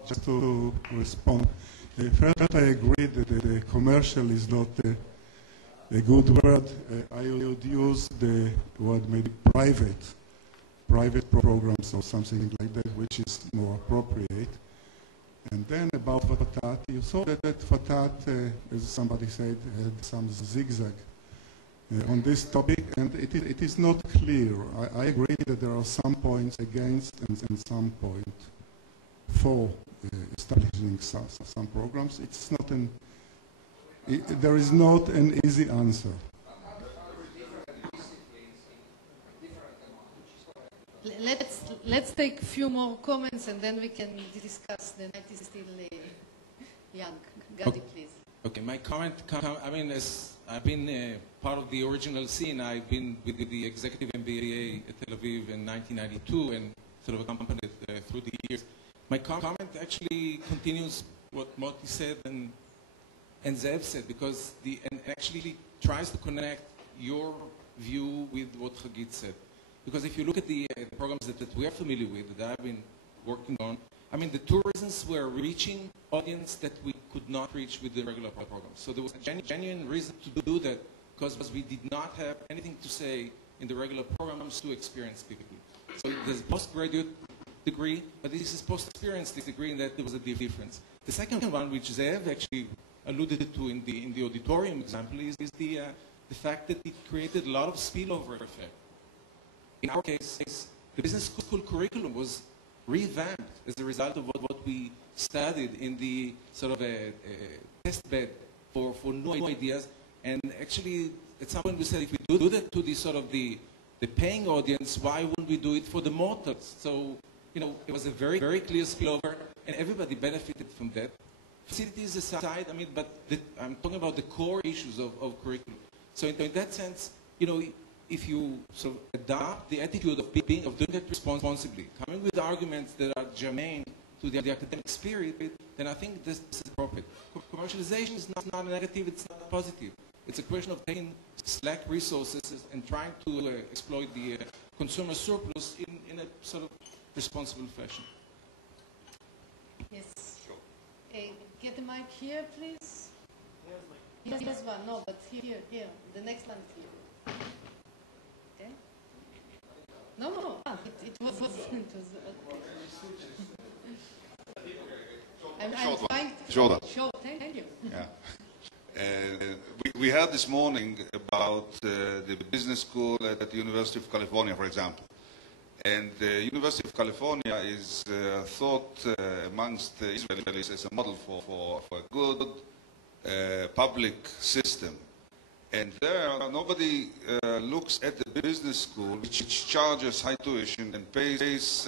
Just to respond, first I agree that the commercial is not a good word. I would use the word maybe private programs or something like that, which is more appropriate. And then about VATAT, you saw that VATAT, as somebody said, had some zigzag on this topic, and it is not clear. I agree that there are some points against and some point for establishing some programs. It's not there is not an easy answer. Let's take a few more comments and then we can discuss. The night is still Young. Gadi, please. Okay, my comment, I mean, as I've been part of the original scene, I've been with the executive MBA at Tel Aviv in 1992 and sort of accompanied through the years. My comment actually continues what Moti said and Zev said, because and actually tries to connect your view with what Hagit said. Because if you look at the programs that we are familiar with, that I've been working on, I mean, the two reasons were reaching audience that we could not reach with the regular programs. So there was a genuine reason to do that, because we did not have anything to say in the regular programs to experienced people. So there's a postgraduate degree, but this is post-experienced degree, and that there was a difference. The second one, which Zev actually alluded to in the auditorium example, is the fact that it created a lot of spillover effect. In our case, the business school curriculum was revamped as a result of what we studied in the sort of a test bed for new ideas. And actually, at some point we said, if we do that to the sort of the paying audience, why wouldn't we do it for the mortals? So, you know, it was a very, very clear spillover, and everybody benefited from that. Facilities aside, I mean, but I'm talking about the core issues of curriculum. So in that sense, you know, if you sort of adopt the attitude of doing that responsibly, coming with arguments that are germane to the academic spirit, then I think this is appropriate. Commercialization is not a negative, it's not a positive. It's a question of taking slack resources and trying to exploit the consumer surplus in a sort of responsible fashion. Yes. Get the mic here, please. Here's one. No, but here. The next one is here. Okay? No. It was. I'm trying to show. Thank you. Yeah. We heard this morning about the business school at the University of California, for example. And the University of California is thought amongst the Israelis as a model for a good public system. And there, nobody looks at the business school, which charges high tuition and pays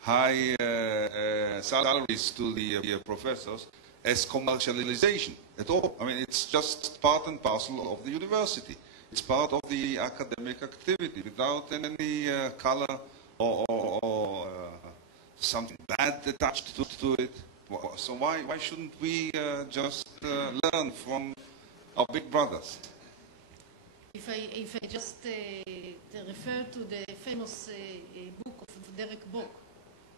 high salaries to the professors, as commercialization at all. I mean, it's just part and parcel of the university. It's part of the academic activity without any color or something bad attached to it. So why shouldn't we just learn from our big brothers? If I just refer to the famous book of Derek Bock,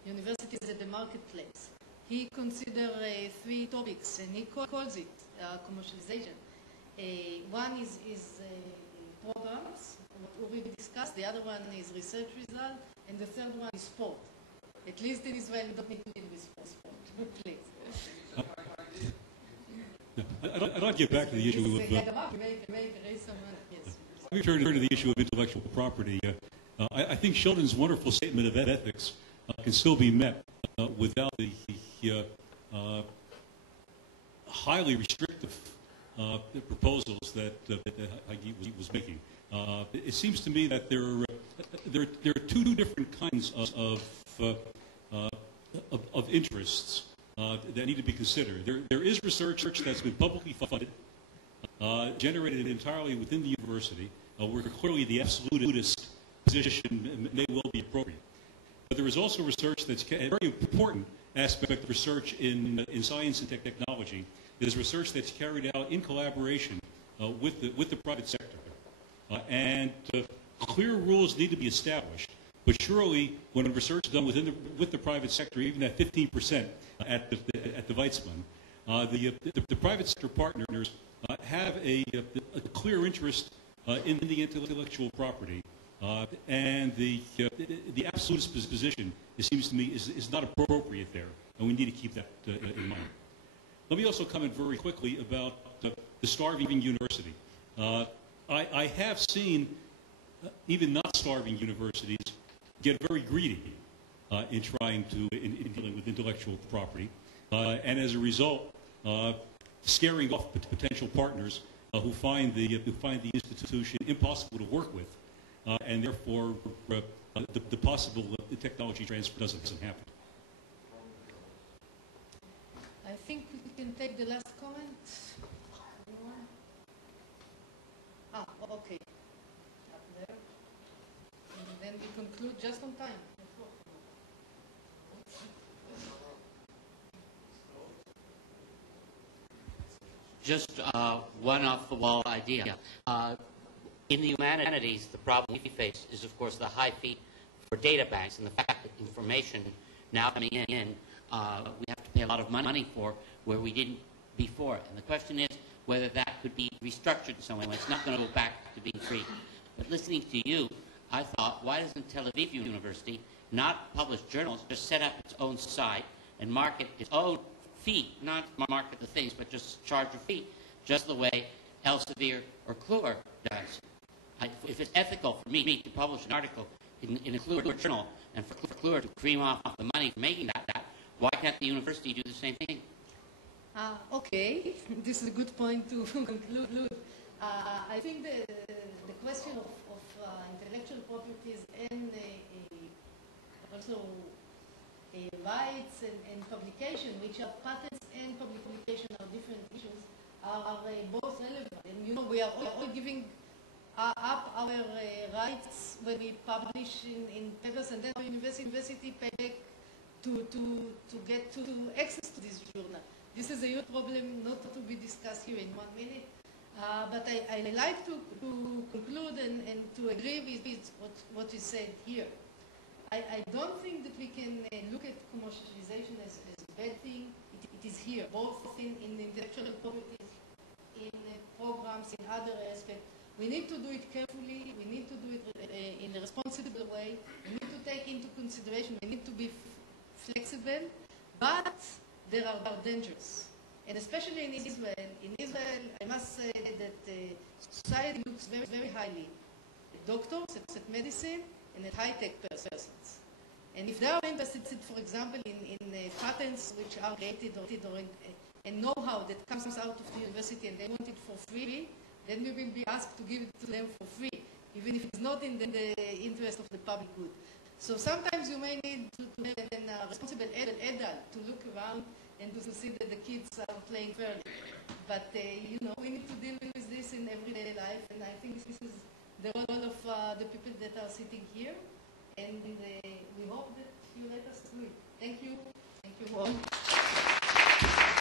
Universities at the Marketplace, he considers 3 topics, and he calls it commercialization. One is programs, what we discussed. The other one is research result, and the third one is sport. At least in Israel, we don't need to deal with sport. Please. I'd like to get back to the issue of... Let me turn to the issue of intellectual property. I think Sheldon's wonderful statement of ethics can still be met without the highly restrictive proposals that Hagit was making. It seems to me that there are 2 different kinds of interests that need to be considered. There is research that's been publicly funded, generated entirely within the university, where clearly the absolutist position may well be appropriate. But there is also research that's a very important aspect of research in science and technology. There's research that's carried out in collaboration with the private sector. And clear rules need to be established. But surely, when research is done with the private sector, even at 15% at the Weizmann, the private sector partners have a clear interest in the intellectual property, and the absolutist position, it seems to me, is not appropriate there, and we need to keep that in mind. Let me also comment very quickly about the starving university. I have seen even not starving universities get very greedy in trying to in dealing with intellectual property, and as a result, scaring off potential partners who find the institution impossible to work with, and therefore the possible technology transfer doesn't happen. I think we can take the last comment. Anyone? Okay. Up there. And then we conclude just on time. Just one off-the-wall idea. In the humanities, the problem we face is, of course, the high fee for data banks and the fact that information now coming in, we have to pay a lot of money for where we didn't before. And the question is whether that could be restructured in some way. It's not going to go back to being free. But listening to you, I thought, why doesn't Tel Aviv University not publish journals, just set up its own site and market its own fee, not market the things, but just charge a fee, just the way Elsevier or Kluwer does. If it's ethical for me to publish an article in a Kluwer journal and for Kluwer to cream off the money for making that, why can't the university do the same thing? Okay, this is a good point to conclude. I think the question of intellectual properties and also rights and publication, which are patents and publication are different issues, are both relevant. And you know, we are all giving up our rights when we publish in papers, and then our university pay back to get to access to this journal. This is a huge problem not to be discussed here in 1 minute. But I like to conclude and to agree with what is said here. I don't think that we can look at commercialization as a bad thing. It is here, both in the intellectual properties, in programs, in other aspects. We need to do it carefully. We need to do it in a responsible way. We need to take into consideration. We need to be flexible, but there are dangers. And especially in Israel, I must say that society looks very, very highly at doctors, at medicine, and at high-tech persons. And if they are interested, for example, in patents which are created or and know-how that comes out of the university and they want it for free, then we will be asked to give it to them for free, even if it's not in the interest of the public good. So sometimes you may need to have a responsible adult to look around and to see that the kids are playing fairly. But, you know, we need to deal with this in everyday life, and I think this is the role of the people that are sitting here, and we hope that you let us do it. Thank you. Thank you all.